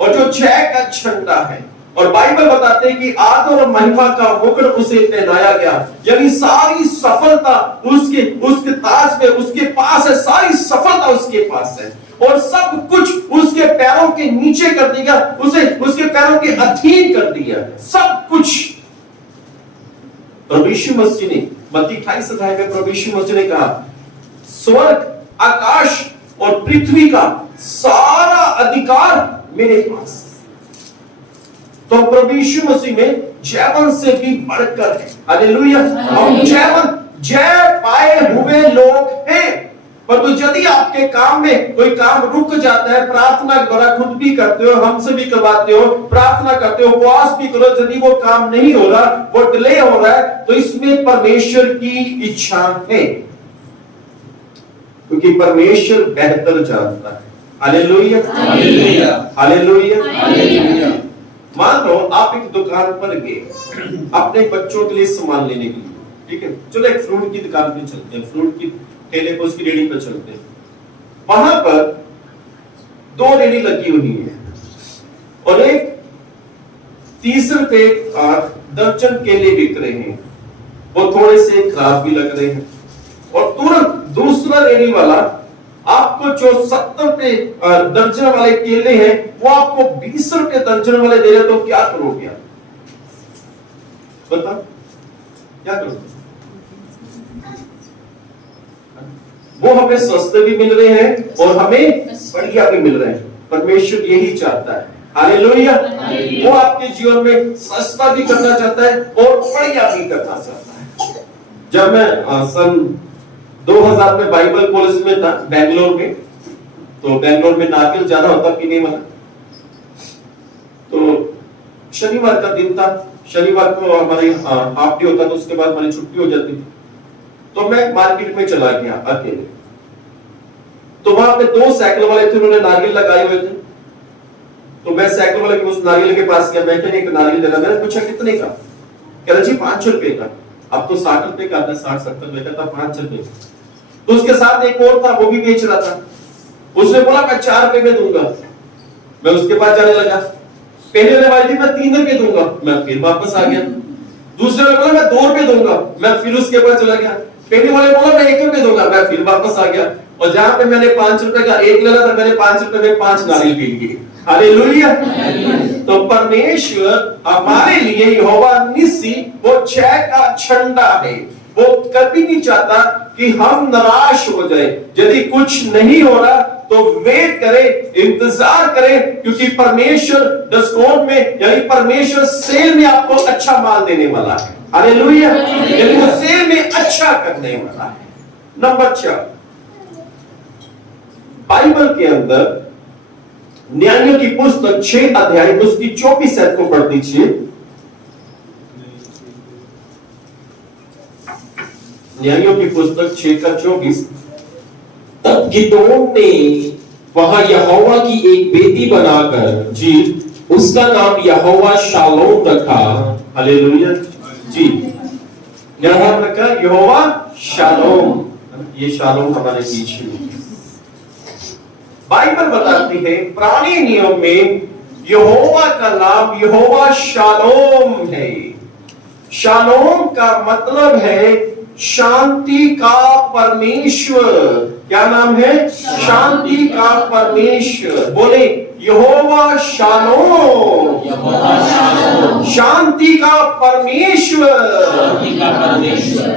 और जो 6 का झंडा है। और बाइबल बताते हैं कि आदर और महिमा का मुकुट उसे पहनाया गया, यानी सारी सफलता उसके ताज में, उसके पास है, सारी सफलता उसके पास है, और सब कुछ उसके पैरों के नीचे कर दिया, उसे उसके पैरों के अधीन कर दिया, सब कुछ। प्रभु यीशु मसीह ने मत्ती 28 अध्याय में प्रभु यीशु मसीह ने कहा, स्वर्ग, आकाश और पृथ्वी का सारा अधिकार मेरे पास। तो प्रभु यीशु मसीह में जयवंत से भी बढ़कर है। हालेलुया। हम जय पाए हुए लोग हैं। परंतु यदि आपके काम में कोई काम रुक जाता है, प्रार्थना के द्वारा खुद भी करते हो, हमसे भी करवाते हो, प्रार्थना करते हो, उपवास भी करो, यदि वो काम नहीं हो रहा, वो डिले हो रहा है, तो इसमें परमेश्वर की इच्छा है, क्योंकि परमेश्वर बेहतर जानता है। Hallelujah, hallelujah, hallelujah, hallelujah. मान लो आप एक दुकान पर गए अपने बच्चों के लिए सामान लेने के लिए, ठीक है, चलो एक फ्रूट की दुकान पे चलते हैं, फ्रूट की ठेले पर उसकी रेडी पर चलते हैं। वहां पर 2 रेडी लगी हुई है और एक 30 रुपए दर्जन केले बिक रहे हैं, वो थोड़े से खराब भी लग रहे हैं, और तुरंत दूसरा रेडी वाला आपको जो 70 रुपए दर्जन वाले केले हैं वो आपको 20 रुपए दर्जन वाले दे रहे, तो क्या करोगे आप? बता, क्या करोगे? वो हमें सस्ते भी मिल रहे हैं और हमें बढ़िया भी मिल रहे हैं। परमेश्वर यही चाहता है। हालेलुया। वो आपके जीवन में सस्ता भी करना चाहता है और बढ़िया भी करना चाहता है। जब मैं सन 2000 में बाइबल कॉलेज में था बेंगलोर में, तो बेंगलोर में नारियल ज्यादा होता पीने वाला, तो शनिवार का दिन था, शनिवार को हमारे हाफ डे होता, तो उसके बाद हमारी छुट्टी हो जाती थी, तो मैं मार्केट में चला गया अकेले। तो वहां पे 2 साइकिल वाले थे, उन्होंने नारियल लगाए हुए थे, तो मैं साइकिल वाले के उस नारियल के पास गया, मैं कहने एक नारियल देना, मैंने पूछा कितने का? कह रहा जी 5 रुपए का। अब तो 60 रुपए का आता है, 60-70 रुपए का था, 5 रुपए। तो उसके साथ एक और था, वो भी बेच रहा था, उसने बोला मैं 4 रुपए में दूंगा। मैं उसके पास जाने लगा, पहले ने वाली थी मैं 3 रुपए दूंगा, मैं फिर वापस आ गया। दूसरे ने बोला मैं 2 रुपए दूंगा, मैं फिर उसके पास चला गया। पहले वाले बोला मैं 1 रुपए दूंगा, मैं फिर वापस आ गया। और जहां पे मैंने 5 रुपए का एक लेना था, मैंने 5 रुपए में 5 नारियल पी लिए। हालेलुया। तो परमेश्वर हमारे लिए यहोवा निस्सी वो जय का झंडा है। वो कभी नहीं चाहता कि हम निराश हो जाए। यदि कुछ नहीं हो रहा तो वेट करें, इंतजार करें, क्योंकि परमेश्वर डिस्काउंट में यानी परमेश्वर सेल में आपको अच्छा माल देने वाला है। हालेलुया। यानी वो सेल में अच्छा करने वाला है। नंबर 4, बाइबल के अंदर न्यायों की पुस्तक 6 अध्याय उसकी 24 आयत को पढ़ दीजिए। न्यायों की पुस्तक 6 का 24। तब गिदोन ने वहां यहोवा की एक बेदी बनाकर जी उसका नाम यहोवा शालोम रखा। हालेलुया जी। क्या नाम रखा? यहोवा शालोम। ये शालोम हमारे बीच में बाइबल बताती है पुराने नियम में यहोवा का नाम यहोवा शालोम है। शालोम का मतलब है शांति का परमेश्वर। क्या नाम है? शांति का परमेश्वर। बोले यहोवा शालोम, यहोवा शालोम, शांति का परमेश्वर। शांति का परमेश्वर।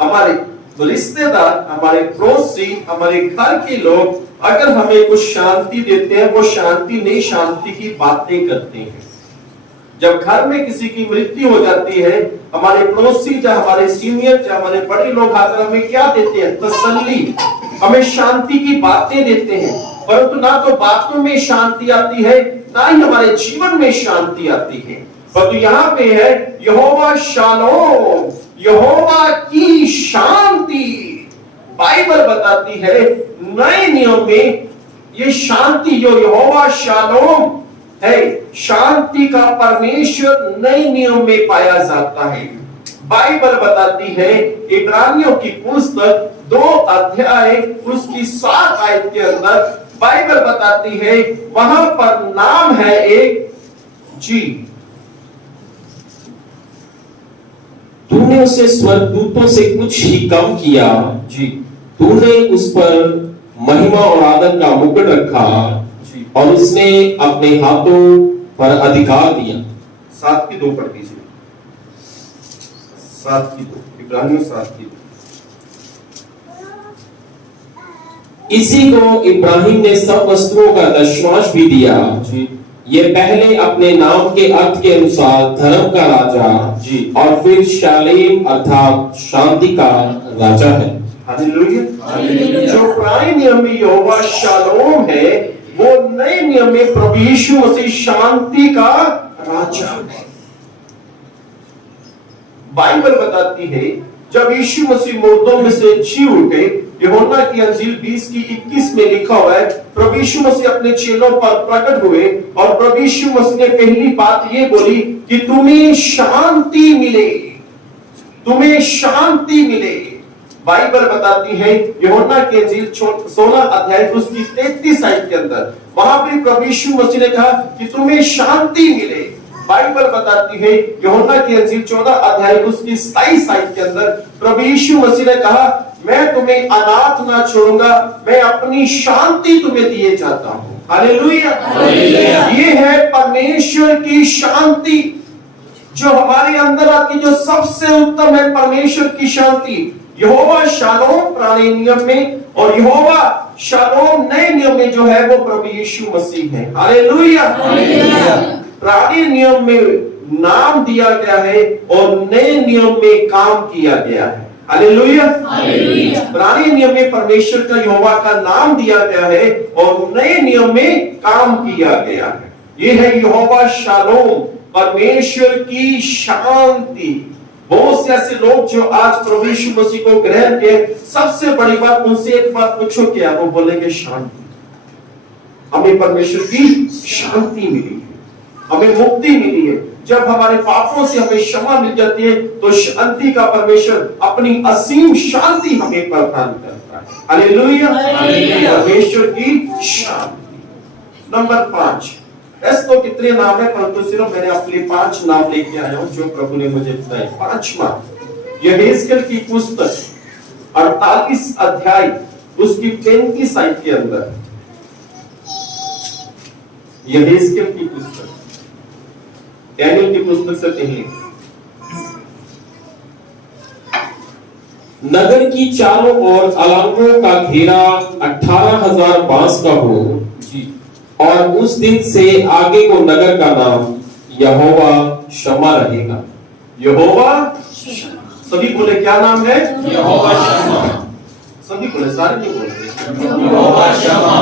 हमारे रिश्तेदार, हमारे पड़ोसी, हमारे घर के लोग अगर हमें कुछ शांति देते हैं, वो शांति नहीं, शांति की बातें करते हैं। जब घर में किसी की मृत्यु हो जाती है, हमारे पड़ोसी या हमारे सीनियर या हमारे बड़े लोग आकर हमें क्या देते हैं? तसल्ली, हमें शांति की बातें देते हैं। परंतु ना तो बातों में शांति आती है, ना ही हमारे जीवन में शांति आती है। परंतु यहाँ पे है यहोवा शालोम, यहोवा की शांति। बाइबल बताती है नए नियम में ये शांति जो यहोवा शालोम है, शांति का परमेश्वर नए नियम में पाया जाता है। बाइबल बताती है इब्रानियों की पुस्तक 2 अध्याय उसकी 7 आयत के अंदर बाइबल बताती है वहां पर नाम है एक जी। तूने उसे स्वर्गदूतों से कुछ ही कम किया जी तूने उस पर महिमा और आदर का मुकुट रखा जी। और उसने अपने हाथों पर अधिकार दिया। 7 की 2 पढ़ दीजिए। 7 की 2 इब्रानियों 7 की 2। इसी को इब्राहिम ने सब वस्तुओं का दशमांश भी दिया। जी ये पहले अपने नाम के अर्थ के अनुसार धर्म का राजा जी और फिर शालेम अर्थात शांति का राजा है। हालेलुया। जो पुराने नियम में यहोवा शालोम है, वो नए नियम में प्रभु यीशु मसीह शांति का राजा है। बाइबल बताती है जब यीशु मसीह मुर्दों में से जी उठे, यूहन्ना की अंजील 20 की 21 में लिखा हुआ है, प्रभु यीशु मसीह अपने चेलों पर प्रकट हुए और प्रभु यीशु मसीह ने पहली बात ये बोली कि तुम्हें शांति मिले, तुम्हें शांति मिले। बाइबल बताती है यूहन्ना की अंजील 16 अध्याय उसकी 33 आयत के अंदर, वहां पर प्रभु यीशु मसीह ने कहा कि तुम्हें शांति मिले। बाइबल बताती है यूहन्ना की अंजील 14 अध्याय उसकी 27 आयत के अंदर प्रभु यीशु मसीह ने कहा, मैं तुम्हें अनाथ ना छोड़ूंगा, मैं अपनी शांति तुम्हें दिए जाता हूं। हालेलुया। ये है परमेश्वर की शांति जो हमारे अंदर आती, जो सबसे उत्तम है परमेश्वर की शांति। यहोवा शालोम पुराने नियम में और यहोवा शालोम नए नियम में जो है वो प्रभु यीशु मसीह है। हालेलुया। पुराने नियम में नाम दिया गया है और नए नियम में काम किया गया है। हालेलुया। पुराने नियम में परमेश्वर का यहोवा का नाम दिया गया है और नए नियम में काम किया गया है। ये है यहोवा शालोम, परमेश्वर की शांति। बहुत से ऐसे लोग जो आज प्रभु यीशु मसीह को ग्रहण किए, सबसे बड़ी बात उनसे एक बात पूछो क्या, वो बोलेंगे शांति। हमें परमेश्वर की शांति मिली है, हमें मुक्ति मिली है। जब हमारे पापों से हमें क्षमा मिल जाती है तो शांति का परमेश्वर अपनी असीम शांति हमें प्रदान करता है। हालेलुया। परमेश्वर की शांति। नंबर 5, ऐसे तो कितने नाम है, परंतु सिर्फ मैंने अपने 5 नाम लेके आया हूं जो प्रभु ने मुझे बताए। 5वां यहेजकेल की पुस्तक 48 अध्याय उसकी 35 आयत के अंदर, यहेजकेल की पुस्तक, डैनियल की पुस्तक से पहले, नगर की चारों ओर अलांगों का घेरा 18,000 बांस का हो जी और उस दिन से आगे को नगर का नाम यहोवा शमा रहेगा। यहोवा, सभी बोले क्या नाम है? यहोवा शमा। सभी बोले, सारे नहीं बोलते। यहोवा शमा।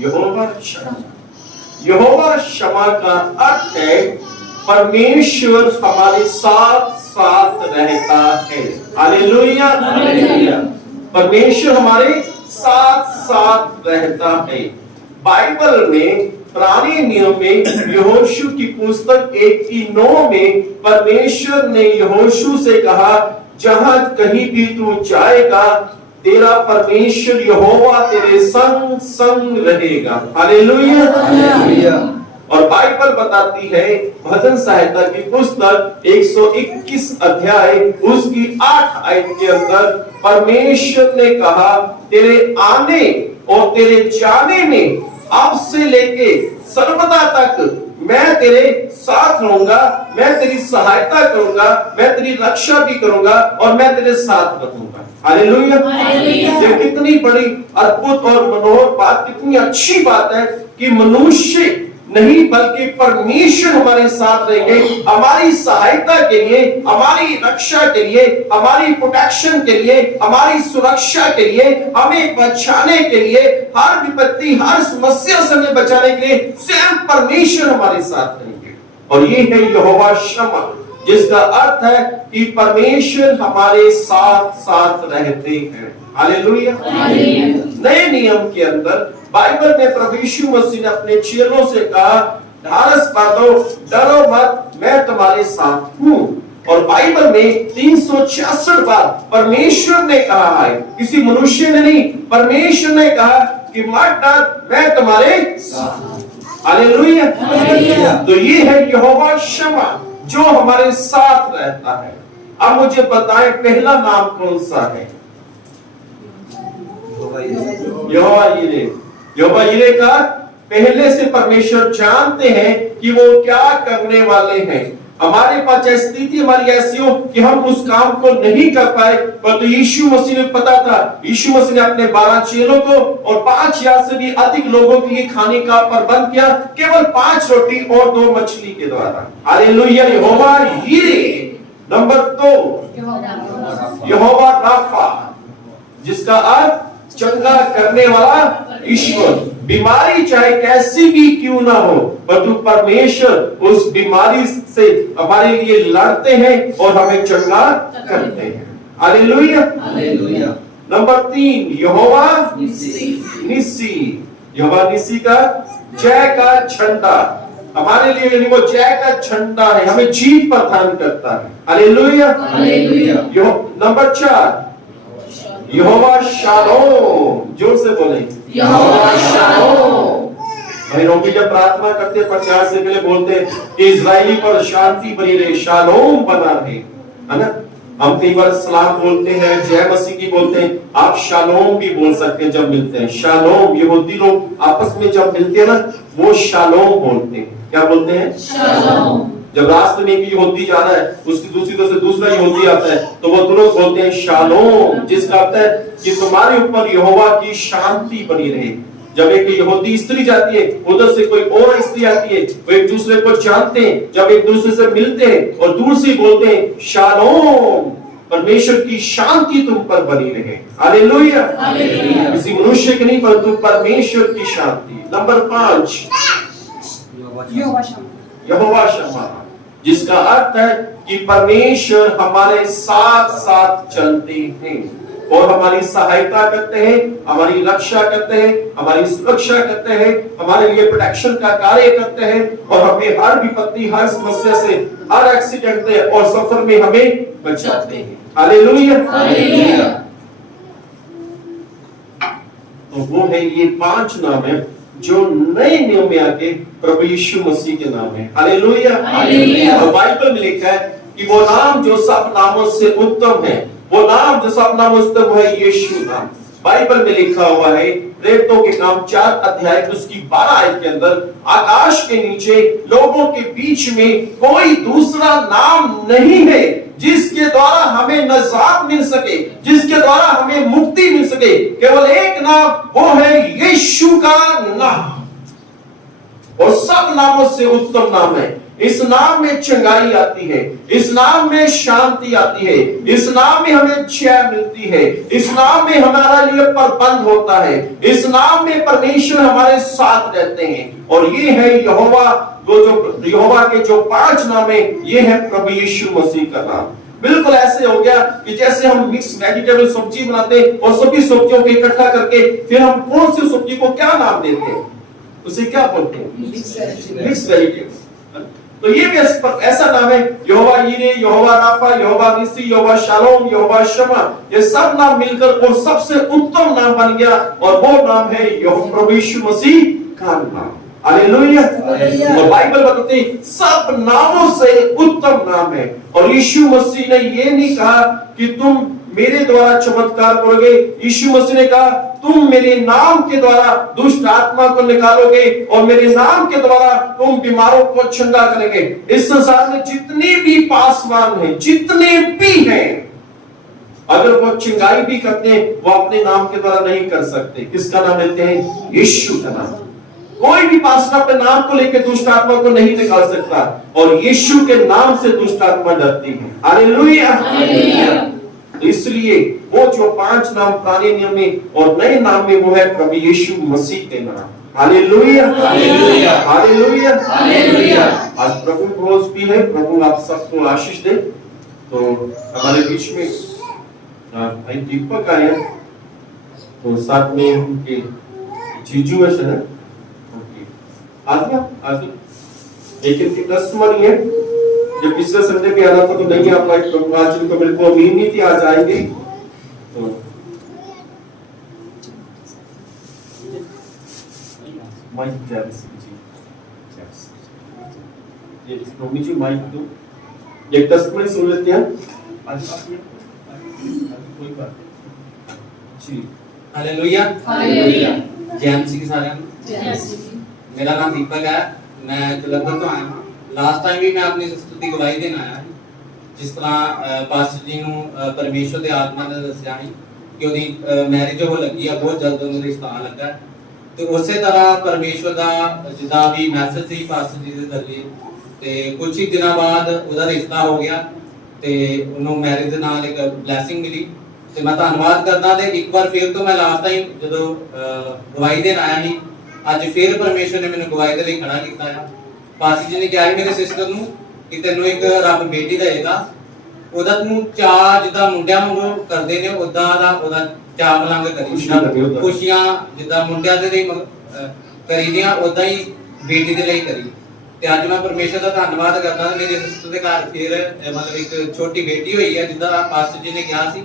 यहोवा शमा। यहोवा शमा का अर्थ है परमेश्वर हमारे साथ साथ रहता है। हालेलुया। परमेश्वर हमारे साथ साथ रहता है। बाइबल में पुराने नियम में यहोशू की पुस्तक 1:9 में परमेश्वर ने यहोशू से कहा, जहां कहीं भी तू जाएगा तेरा परमेश्वर यहोवा तेरे संग संग रहेगा। हालेलुया। और बाइबल बताती है भजन संहिता की पुस्तक 121 अध्याय उसकी 8 आयत के अंदर परमेश्वर ने कहा, तेरे आने और तेरे जाने में अब से लेके सर्वदा तक मैं तेरे साथ रहूंगा, मैं तेरी सहायता करूंगा, मैं तेरी रक्षा भी करूंगा और मैं तेरे साथ रहूंगा। हालेलुया। ये कितनी बड़ी अद्भुत और मनोहर बात, कितनी अच्छी बात है कि मनुष्य नहीं बल्कि परमेश्वर हमारे साथ रहेंगे, हमारी सहायता के लिए, हमारी रक्षा के लिए, हमारी प्रोटेक्शन के लिए, हमारी सुरक्षा के लिए, हमें बचाने के लिए, हर विपत्ति हर समस्या से हमें बचाने के लिए स्वयं परमेश्वर हमारे साथ रहेंगे। और ये है यहोवा शमा, जिसका अर्थ है कि परमेश्वर हमारे साथ साथ रहते हैं। हालेलुया। नए नियम के अंदर बाइबल में प्रभु यीशु मसीह ने अपने चेलों से कहा, ढारस बांधो, डरो मत, मैं तुम्हारे साथ हूं। और बाइबल में 366 बार परमेश्वर ने कहा है, किसी मनुष्य ने नहीं, परमेश्वर ने कहा कि मत डर, मैं तुम्हारे साथ। हालेलुया। तो ये है यहोवा शमा जो हमारे साथ रहता है। अब मुझे बताएं पहला नाम कौन सा है? यहोवा यिरे। यहोवा यिरे का पहले से परमेश्वर जानते हैं कि वो क्या करने वाले हैं। हमारे पास चाहे स्थिति हमारी ऐसी हो कि हम उस काम को नहीं कर पाए, पर तो यीशु मसीह ने पता था, यीशु मसीह ने अपने 12 चेलों को और 5000 से भी अधिक लोगों के लिए खाने का प्रबंध किया केवल 5 रोटी और 2 मछली के द्वारा। हालेलुया। यहोवा यीरे। नंबर 2 यहोवा राफा, जिसका अर्थ चंगा करने वाला ईश्वर। बीमारी चाहे कैसी भी क्यों ना हो, परंतु परमेश्वर उस बीमारी से हमारे लिए लड़ते हैं और हमें चंगा करते हैं। हालेलुया। नंबर 3 यहोवा निसी। यहोवा निसी का जय का झंडा हमारे लिए, वो जय का झंडा है, हमें जीत प्रदान करता है। हालेलुया। नंबर 4 यहोवा शालोम। जोर से बोले यहोवा शालोम। भाई रोगी जब प्रार्थना करते प्रचार से पहले बोलते हैं कि इजराइली पर शांति बनी रहे, शालोम बना रहे, है ना। हम कई बार सलाम बोलते हैं, जय मसीह की बोलते हैं, आप शालोम भी बोल सकते हैं जब मिलते हैं। शालोम, यहूदी लोग आपस में जब मिलते हैं ना, वो शालोम बोलते हैं। क्या बोलते हैं? शालोम। जब रास्ते में एक यहूदी जा रहा है, उसकी दूसरी तरफ से दूसरा यहूदी आता है, तो वो तुरंत बोलते हैं शालोम, जिसका अर्थ है कि तुम्हारे ऊपर यहोवा की शांति बनी रहे। जब एक यहूदी स्त्री जाती है, उधर से कोई और स्त्री आती है, वो एक दूसरे को जानते हैं, जब एक दूसरे से मिलते हैं और दूर से बोलते हैं शालोम, परमेश्वर की शांति तुम पर बनी रहे। हालेलुया। किसी मनुष्य की नहीं, परंतु परमेश्वर की शांति। नंबर 5 यहोवा शम्मा, जिसका अर्थ है कि परमेश्वर हमारे साथ साथ चलते हैं और हमारी सहायता करते हैं, हमारी रक्षा करते हैं, हमारी सुरक्षा करते हैं, हमारे लिए प्रोटेक्शन का कार्य करते हैं और हमें हर विपत्ति, हर समस्या से, हर एक्सीडेंट से और सफर में हमें बचाते हैं। हालेलुया। तो वो है, ये 5 नाम है जो नए नियम में आके प्रभु यीशु मसीह के नाम है। हालेलुया। और बाइबल में लिखा है कि वो नाम जो सब नामों से उत्तम है, वो नाम जो सब नामों से उत्तम है, यीशु नाम। बाइबल में लिखा हुआ है प्रेरितों के काम 4 अध्याय उसकी 12 आयत के अंदर, आकाश के नीचे लोगों के बीच में कोई दूसरा नाम नहीं है जिसके द्वारा हमें नजात मिल सके, जिसके द्वारा हमें मुक्ति मिल सके। केवल एक नाम, वो है यीशु का नाम, और सब नामों से उत्तम नाम है। इस नाम में चंगाई आती है, इस नाम में शांति आती है, इस नाम में हमें जय मिलती है, इस नाम में हमारा लिए प्रबंध होता है, इस नाम में परमेश्वर हमारे साथ रहते हैं। और ये है यहोवा, जो यहोवा के जो 5 नाम है, ये है प्रभु यीशु मसीह का नाम। बिल्कुल ऐसे हो गया कि जैसे हम मिक्स वेजिटेबल सब्जी बनाते और सभी सब्जियों को इकट्ठा करके फिर हम कौन सी सब्जी को क्या नाम देते हैं, उसे क्या बोलते हैं? Mix vegetable. तो ये भी ऐसा नाम है, यहोवा यीरे, यहोवा राफा, यहोवा निसी, यहोवा शालोम, यहोवा शमा। ये सब नाम मिलकर और सबसे उत्तम नाम बन गया, और वो नाम है प्रभु यीशु मसीह का नाम। हालेलुया। और बाइबल बताते हैं सब नामों से उत्तम नाम है। और यीशु मसीह ने ये नहीं कहा कि तुम मेरे द्वारा चमत्कार करोगे, यीशु मसीह ने कहा तुम मेरे नाम के द्वारा दुष्ट आत्मा को निकालोगे और मेरे नाम के द्वारा तुम बीमारों को चंगा करेंगे। इस संसार में जितने भी पासवान हैं, जितने भी हैं, अगर वो चंगाई भी करते हैं, वो अपने नाम के द्वारा नहीं कर सकते। किसका नाम लेते हैं? यीशु का नाम। कोई भी पास्टर अपने नाम को लेकर दुष्ट आत्मा को नहीं निकाल सकता, और यीशु के नाम से दुष्ट आत्मा डरती है। हालेलुया। इसलिए वो जो 5 नाम पुराने नियम में और नए नाम में, वो है प्रभु यीशु मसीह के नाम। हालेलुया। हालेलुया। हालेलुया। आज प्रभु भोज भी है, प्रभु आप सबको आशीष दे। तो हमारे बीच में भाई दीपक आए, तो साथ में उनके जीजू है, एक इनकी कस्टमर ही है, जब पिछले संडे पे आना था तो नहीं आ पाए, तो आज इनको मेरे को उम्मीद नहीं थी आज आएंगे। तो माइक जी माइक दो, ये कस्टमर सुन लेते हैं। कोई बात जी। हालेलुया। हालेलुया। जय मसीह के सारे। मेरा नाम दीपक है, मैं जलंधर तो आया हूँ। ਲਾਸਟ ਟਾਈਮ ਵੀ ਮੈਂ ਆਪਣੀ ਸਿਸਟਰ ਦੀ ਗਵਾਹੀ ਦੇਣ ਆਇਆ ਸੀ, ਜਿਸ ਤਰ੍ਹਾਂ ਪਾਸਟਰ ਜੀ ਨੂੰ ਪਰਮੇਸ਼ਵਰ ਦੇ ਆਤਮਾ ਨੇ ਦੱਸਿਆ ਸੀ ਕਿ ਉਹਦੀ ਮੈਰਿਜ ਹੋ ਲੱਗੀ ਆ, ਬਹੁਤ ਜਲਦ ਉਹਨੂੰ ਰਿਸ਼ਤਾ ਲੱਗਾ। ਤੇ ਉਸੇ ਤਰ੍ਹਾਂ ਪਰਮੇਸ਼ਵਰ ਦਾ ਜਿੱਦਾਂ ਵੀ ਮੈਸੇਜ ਸੀ ਪਾਸਟਰ ਜੀ ਦੇ ਜ਼ਰੀਏ, ਤੇ ਕੁਝ ਹੀ ਦਿਨਾਂ ਬਾਅਦ ਉਹਦਾ ਰਿਸ਼ਤਾ ਹੋ ਗਿਆ ਤੇ ਉਹਨੂੰ ਮੈਰਿਜ ਦੇ ਨਾਲ ਇੱਕ ਬਲੇਸਿੰਗ ਮਿਲੀ। ਤੇ ਮੈਂ ਧੰਨਵਾਦ ਕਰਦਾ ਤੇ ਇੱਕ ਵਾਰ ਫਿਰ ਤੋਂ ਮੈਂ ਲਾਸਟ ਟਾਈਮ ਜਦੋਂ ਗਵਾਹੀ ਦੇਣ ਆਇਆ ਸੀ, ਅੱਜ ਫਿਰ ਪਰਮੇਸ਼ਵਰ ਨੇ ਮੈਨੂੰ ਗਵਾਹੀ ਦੇ ਲਈ ਖੜਾ ਕੀਤਾ ਆ। ਪਾਸਟਰ ਜੀ ਨੇ ਕਿਹਾ ਮੇਰੇ ਸਿਸਟਰ ਨੂੰ ਕਿ ਤੈਨੂੰ ਇੱਕ ਰੱਬ ਬੇਟੀ ਦੇਗਾ, ਉਹਦਾ ਤੂੰ ਚਾਅ ਜਿੱਦਾਂ ਮੁੰਡਿਆਂ ਵਾਂਗੂ ਕਰਦੇ ਨੇ ਉਦਾਂ ਦਾ ਉਹਦਾ ਚਾਅ ਮਲੰਗ ਕਰੀ, ਖੁਸ਼ੀਆਂ ਜਿੱਦਾਂ ਮੁੰਡਿਆਂ ਦੇ ਲਈ ਕਰੀਦੀਆਂ ਉਦਾਂ ਹੀ ਬੇਟੀ ਦੇ ਲਈ ਕਰੀ। ਤੇ ਅੱਜ ਮੈਂ ਪਰਮੇਸ਼ਰ ਦਾ ਧੰਨਵਾਦ ਕਰਦਾ, ਮੇਰੇ ਸਿਸਟਰ ਦੇ ਘਰ ਫਿਰ ਮਤਲਬ ਇੱਕ ਛੋਟੀ ਬੇਟੀ ਹੋਈ ਹੈ ਜਿੱਦਾਂ ਪਾਸਟਰ ਜੀ ਨੇ ਕਿਹਾ ਸੀ,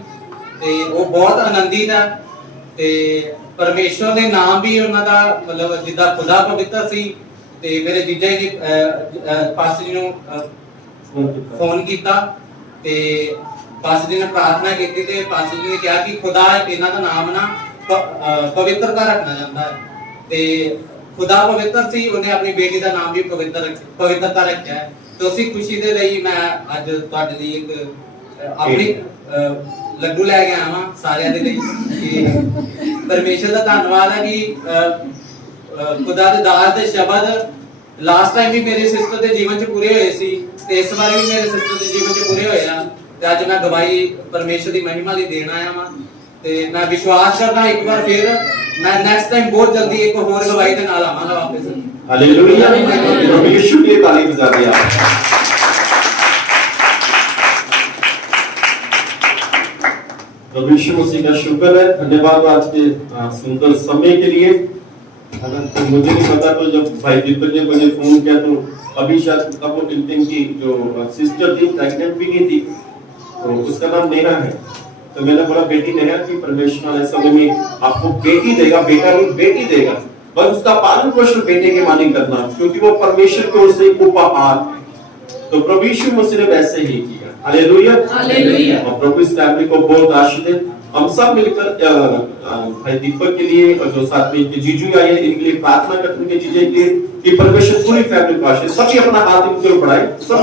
ਤੇ ਉਹ ਬਹੁਤ ਆਨੰਦਿਤ ਹੈ। ਤੇ ਪਰਮੇਸ਼ਰ ਦੇ ਨਾਮ ਵੀ ਉਹਨਾਂ ਦਾ ਮਤਲਬ ਜਿੱਦਾਂ ਖੁਦਾ ਪਵਿੱਤਰ ਸੀ। ਤੇ ਮੇਰੇ ਜੀਜਾ ਜੀ ਨੇ ਪਾਸਟਰ ਜੀ ਨੂੰ ਫੋਨ ਕੀਤਾ ਤੇ ਪਾਸਟਰ ਜੀ ਨੇ ਪ੍ਰਾਰਥਨਾ ਕੀਤੀ ਤੇ ਪਾਸਟਰ ਜੀ ਨੇ ਕਿਹਾ ਕਿ ਖੁਦਾ ਇਹਨਾਂ ਦਾ ਨਾਮ ਨਾ ਪਵਿੱਤਰਤਾ ਰੱਖਣਾ ਚਾਹੁੰਦਾ ਹੈ। ਤੇ ਖੁਦਾ ਪਵਿੱਤਰ ਸੀ, ਉਹਨੇ ਆਪਣੀ ਬੇਟੀ ਦਾ ਨਾਮ ਵੀ ਪਵਿੱਤਰਤਾ ਰੱਖਿਆ ਹੈ। ਤੇ ਉਸੇ ਖੁਸ਼ੀ ਦੇ ਲਈ ਮੈਂ ਅੱਜ ਤੁਹਾਡੇ ਲਈ ਇੱਕ ਆਪਣੀ ਲੱਡੂ ਲੈ ਕੇ ਆਇਆ ਹਾਂ ਸਾਰਿਆਂ ਦੇ ਲਈ ਕਿ ਪਰਮੇਸ਼ਰ ਦਾ ਧੰਨਵਾਦ ਹੈ ਕਿ ਖੁਦਾ ਦੇ ਦਾਸ ਦੇ ਸ਼ਬਦ ਲਾਸਟ ਟਾਈਮ ਵੀ ਮੇਰੇ ਸਿਸਟਰ ਦੇ ਜੀਵਨ 'ਚ ਪੂਰੇ ਹੋਏ ਸੀ ਤੇ ਇਸ ਵਾਰ ਵੀ ਮੇਰੇ ਸਿਸਟਰ ਦੇ ਜੀਵਨ 'ਚ ਪੂਰੇ ਹੋਏ ਆ। ਤੇ ਅੱਜ ਮੈਂ ਗਵਾਹੀ ਪਰਮੇਸ਼ਰ ਦੀ ਮਹਿਮਾ ਲਈ ਦੇਣ ਆਇਆ ਹਾਂ ਤੇ ਮੈਂ ਵਿਸ਼ਵਾਸ ਕਰਦਾ ਇੱਕ ਵਾਰ ਫਿਰ मैं नेक्स्ट टाइम बहुत जल्दी एक और गवाही के नाल आवांगा वापस। हालेलुया, प्रभु यीशु की ताली बजा दिया। प्रभु यीशु मसीह का शुक्र है, धन्यवाद आज के सुंदर समय के लिए। तो मुझे नहीं पता, तो जब भाई दीपक ने मुझे फोन किया तो अभी शायद तब वो टिल्टिंग की जो सिस्टर थी प्रेग्नेंट भी नहीं थी, तो उसका नाम नेहा है। तो मैंने बोला बेटी नेहा की परमेश्वर वाले समय में आपको बेटी देगा, बेटा नहीं बेटी देगा, बस उसका पालन पोषण बेटे के माने करना, क्योंकि वो परमेश्वर की ओर से उपहार। तो प्रभु यीशु मसीह ने वैसे ही किया। Hallelujah, hallelujah. और प्रभु इस फैमिली को बहुत आशीष दे। हम सब मिलकर भाई दीपक के लिए और जो साथ में इनके जीजू आए इनके लिए प्रार्थना करते हैं, जीजे के लिए कि परमेश्वर पूरी फैमिली को आशीष। सभी अपना हाथ इनके ऊपर बढ़ाए। सब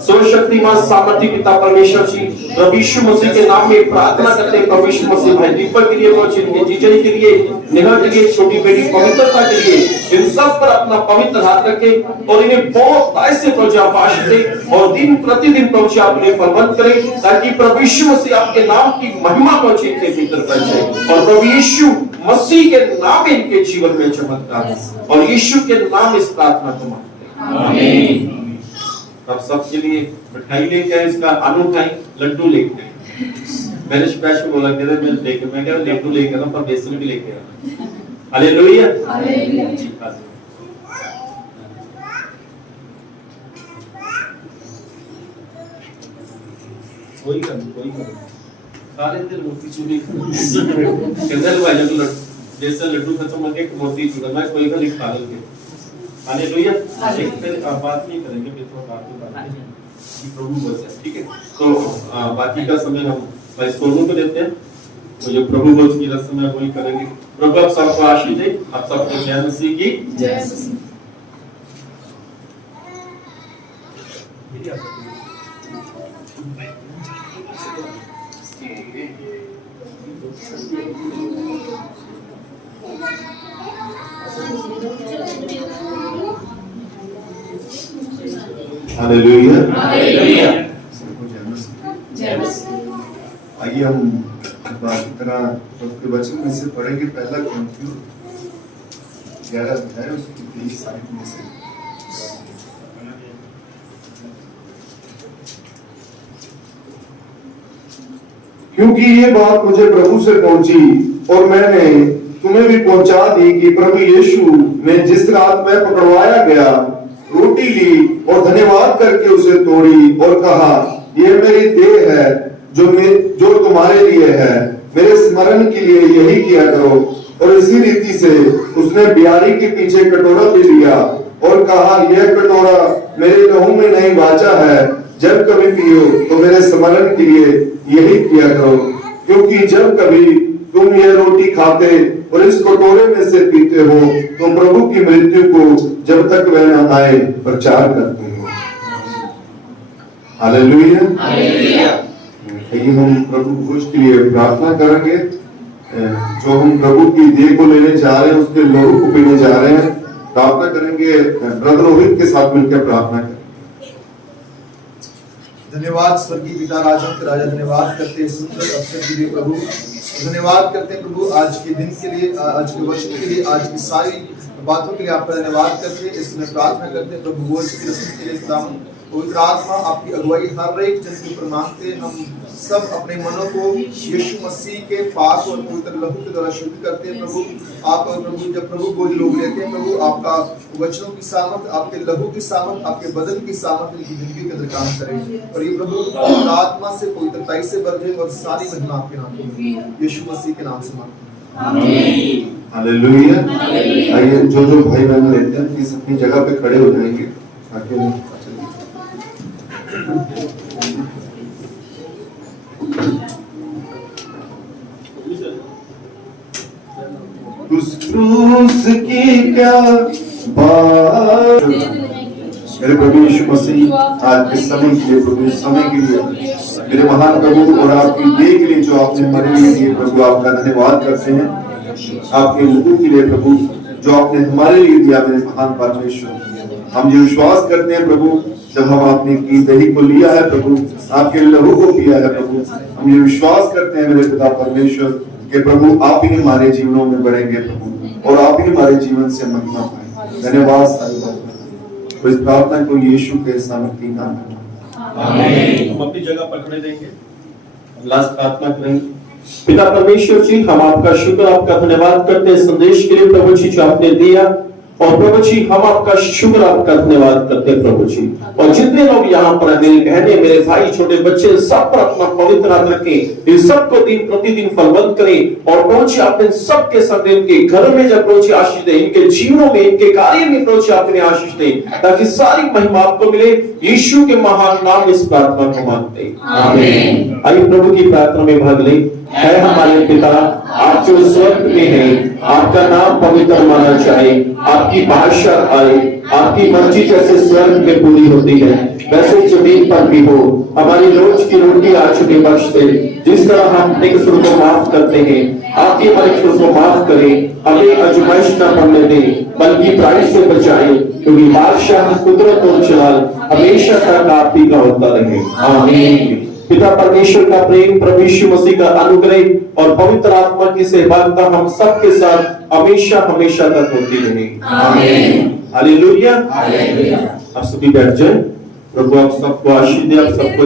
सर्वशक्तिमान सामर्थी पिता परमेश्वर जी, प्रभु यीशु मसीह के नाम में प्रार्थना करते हैं। प्रभु यीशु मसीह भाई दीपक के लिए, इनके जीजा के लिए, नेहा के लिए, छोटी बेटी पवित्रता के लिए, इन सब पर अपना पवित्र हाथ रखे और इन्हें बहुत ऐसे प्रभु आप आशीष दे और दिन प्रतिदिन प्रभु आप उन्हें प्रबंध करें, ताकि प्रभु यीशु मसीह आपके नाम की महिमा पहुंचे इनके भीतर पहुंचे और प्रभु यीशु मसीह के नाम में इनके जीवन में चमत्कार और यीशु के नाम इस प्रार्थना को मांगते हैं। आमीन। अब सबके लिए मिठाई लेके आए, इसका अनूठा लड्डू लेके आए। मैंने स्पेशल बोला कि मैं लेके मैं कह लड्डू लेके आना, पर बेसन भी लेके आना। Hallelujah, hallelujah. कोई कर सारे दिन मूर्ति चूड़ी कैसे भाई जब जैसे लड्डू खत्म हो गए मूर्ति चूड़ा मैं कोई का लिखा लोगे। हालेलुया। बात नहीं करेंगे, प्रभु बोल है, ठीक है। तो बाकी का समय हम भाई सोनू को देते हैं, तो जो प्रभु बोल की रस्म है वही करेंगे। प्रभु आप सबको आशीष दे, आप सबको जय मसीह की जय। Hallelujah, hallelujah. जय मसीह। आइए हम बाकी तरह के वचन में से पढ़ेंगे। पहला कुरिन्थियों 11 अध्याय उसकी 23 आयत में से। क्योंकि ये बात मुझे प्रभु से पहुंची और मैंने तुम्हें भी पहुंचा दी कि प्रभु यीशु ने जिस रात में पकड़वाया गया रोटी ली और धन्यवाद करके उसे तोड़ी और कहा, यह मेरी देह है जो तुम्हारे लिए है, मेरे स्मरण के लिए यही किया करो। और इसी रीति से उसने ब्यारी के पीछे कटोरा भी लिया और कहा, यह कटोरा मेरे लहू में नई वाचा है, जब कभी पियो तो मेरे स्मरण के लिए यही किया करो। क्योंकि जब कभी तुम ये रोटी खाते और इस कटोरे में से पीते हो तो प्रभु की मृत्यु को जब तक वह न आए प्रचार करते हो। हालेलुया। आइए हम प्रभु भोज के लिए प्रार्थना करेंगे। जो हम प्रभु की देह को लेने जा रहे हैं, उसके लहू को पीने जा रहे हैं, प्रार्थना करेंगे। ब्रदर रोहित के साथ मिलकर प्रार्थना करें। धन्यवाद स्वर्गीय पिता राजा के राजा, धन्यवाद करते हैं सुंदर अवसर के लिए प्रभु, धन्यवाद करते हैं प्रभु आज के दिन के लिए, आज के वचन के लिए, आज की सारी बातों के लिए आपका धन्यवाद करते हैं। इसमें प्रार्थना करते हैं प्रभु वचन की रस्म के लिए खुदावन पवित्र आत्मा आपकी अगुवाई हर एक जन के ऊपर मांगते हैं। हम सब अपने मनों को यीशु मसीह के पाक और पवित्र लहू के द्वारा शुद्ध करते हैं प्रभु। आप प्रभु जब प्रभु को लोग लेते हैं प्रभु, आपका वचनों की सामर्थ, आपके लहू की सामर्थ, आपके बदन की सामर्थ इनकी जिंदगी के अंदर काम करे और ये प्रभु पवित्र आत्मा से पवित्रताई से भर जाए और सारी महिमा आपके नाम में यीशु मसीह के नाम से मांगते हैं। हालेलुया। आइए जो भाई बहन लेते हैं प्लीज अपनी जगह पे खड़े हो जाएंगे ताकि उस क्रूस की क्या बात। मेरे प्रभु यीशु मसीह आज के समय के लिए, प्रभु इस समय के लिए, मेरे महान प्रभु और आपकी देह के लिए जो आपने हमारे लिए दिए प्रभु, आपका धन्यवाद करते हैं। आपके लोगों के लिए प्रभु जो आपने हमारे लिए दिया मेरे महान परमेश्वर, हम ये विश्वास करते हैं प्रभु जब हम आपने की दही को लिया है प्रभु, आपके लहू को पिया है प्रभु, हम ये विश्वास करते हैं मेरे पिता परमेश्वर कि प्रभु आप ही हमारे जीवनों में बढ़ेंगे प्रभु और आप ही हमारे जीवन से महिमा पाए। धन्यवाद सारी बात इस प्रार्थना को यीशु के सामर्थी नाम में आमीन। हम अपनी जगह पर खड़े रहेंगे, लास्ट प्रार्थना करेंगे। पिता परमेश्वर जी, हम आपका शुक्र, आपका धन्यवाद करते हैं संदेश के लिए प्रभु जी जो आपने दिया, और प्रभु जी हम आपका शुक्र, आपका धन्यवाद करते हैं प्रभु जी। और जितने लोग यहाँ पर है, मेरी बहनें, मेरे भाई, छोटे बच्चे, सब पर अपना पवित्र हाथ रखें, इन सबको दिन प्रतिदिन फलवंत करें और प्रभु जी अपने सबके संग इनके घरों में जब प्रभु जी आशीष दे, इनके जीवनों में, इनके कार्य में प्रभु जी अपने आशीष दे, ताकि सारी महिमा आपको मिले। यीशु के महान नाम में इस प्रार्थना को मांगते हैं, आमीन। आइए प्रभु की प्रार्थना में भाग ले। है हमारे पिता, आप जो स्वर्ग में हैं, आपका नाम पवित्र माना जाए, आपकी भाषा आए, आपकी मर्जी जैसे स्वर्ग में पूरी होती है वैसे जमीन पर भी हो। हमारी रोज की रोटी आज हमें बख्श दे, जिस तरह हम अपने कसूर को माफ करते हैं, आपके हमारे कसूर को माफ करें। हमें आजमाइश न पड़ने दें, बल्कि बुराई से बचाएं, क्योंकि बादशाह, कुदरत और जलाल हमेशा तक आप ही का होता रहे, आमीन। पिता परमेश्वर का प्रेम, प्रभु यीशु मसीह का अनुग्रह और पवित्र आत्मा की सहभागिता हम सबके साथ हमेशा हमेशा तक होती रहे, आमीन। हालेलुया। आप सभी बैठ जाएं। प्रभु आप सबको आशीष दे, आप सबको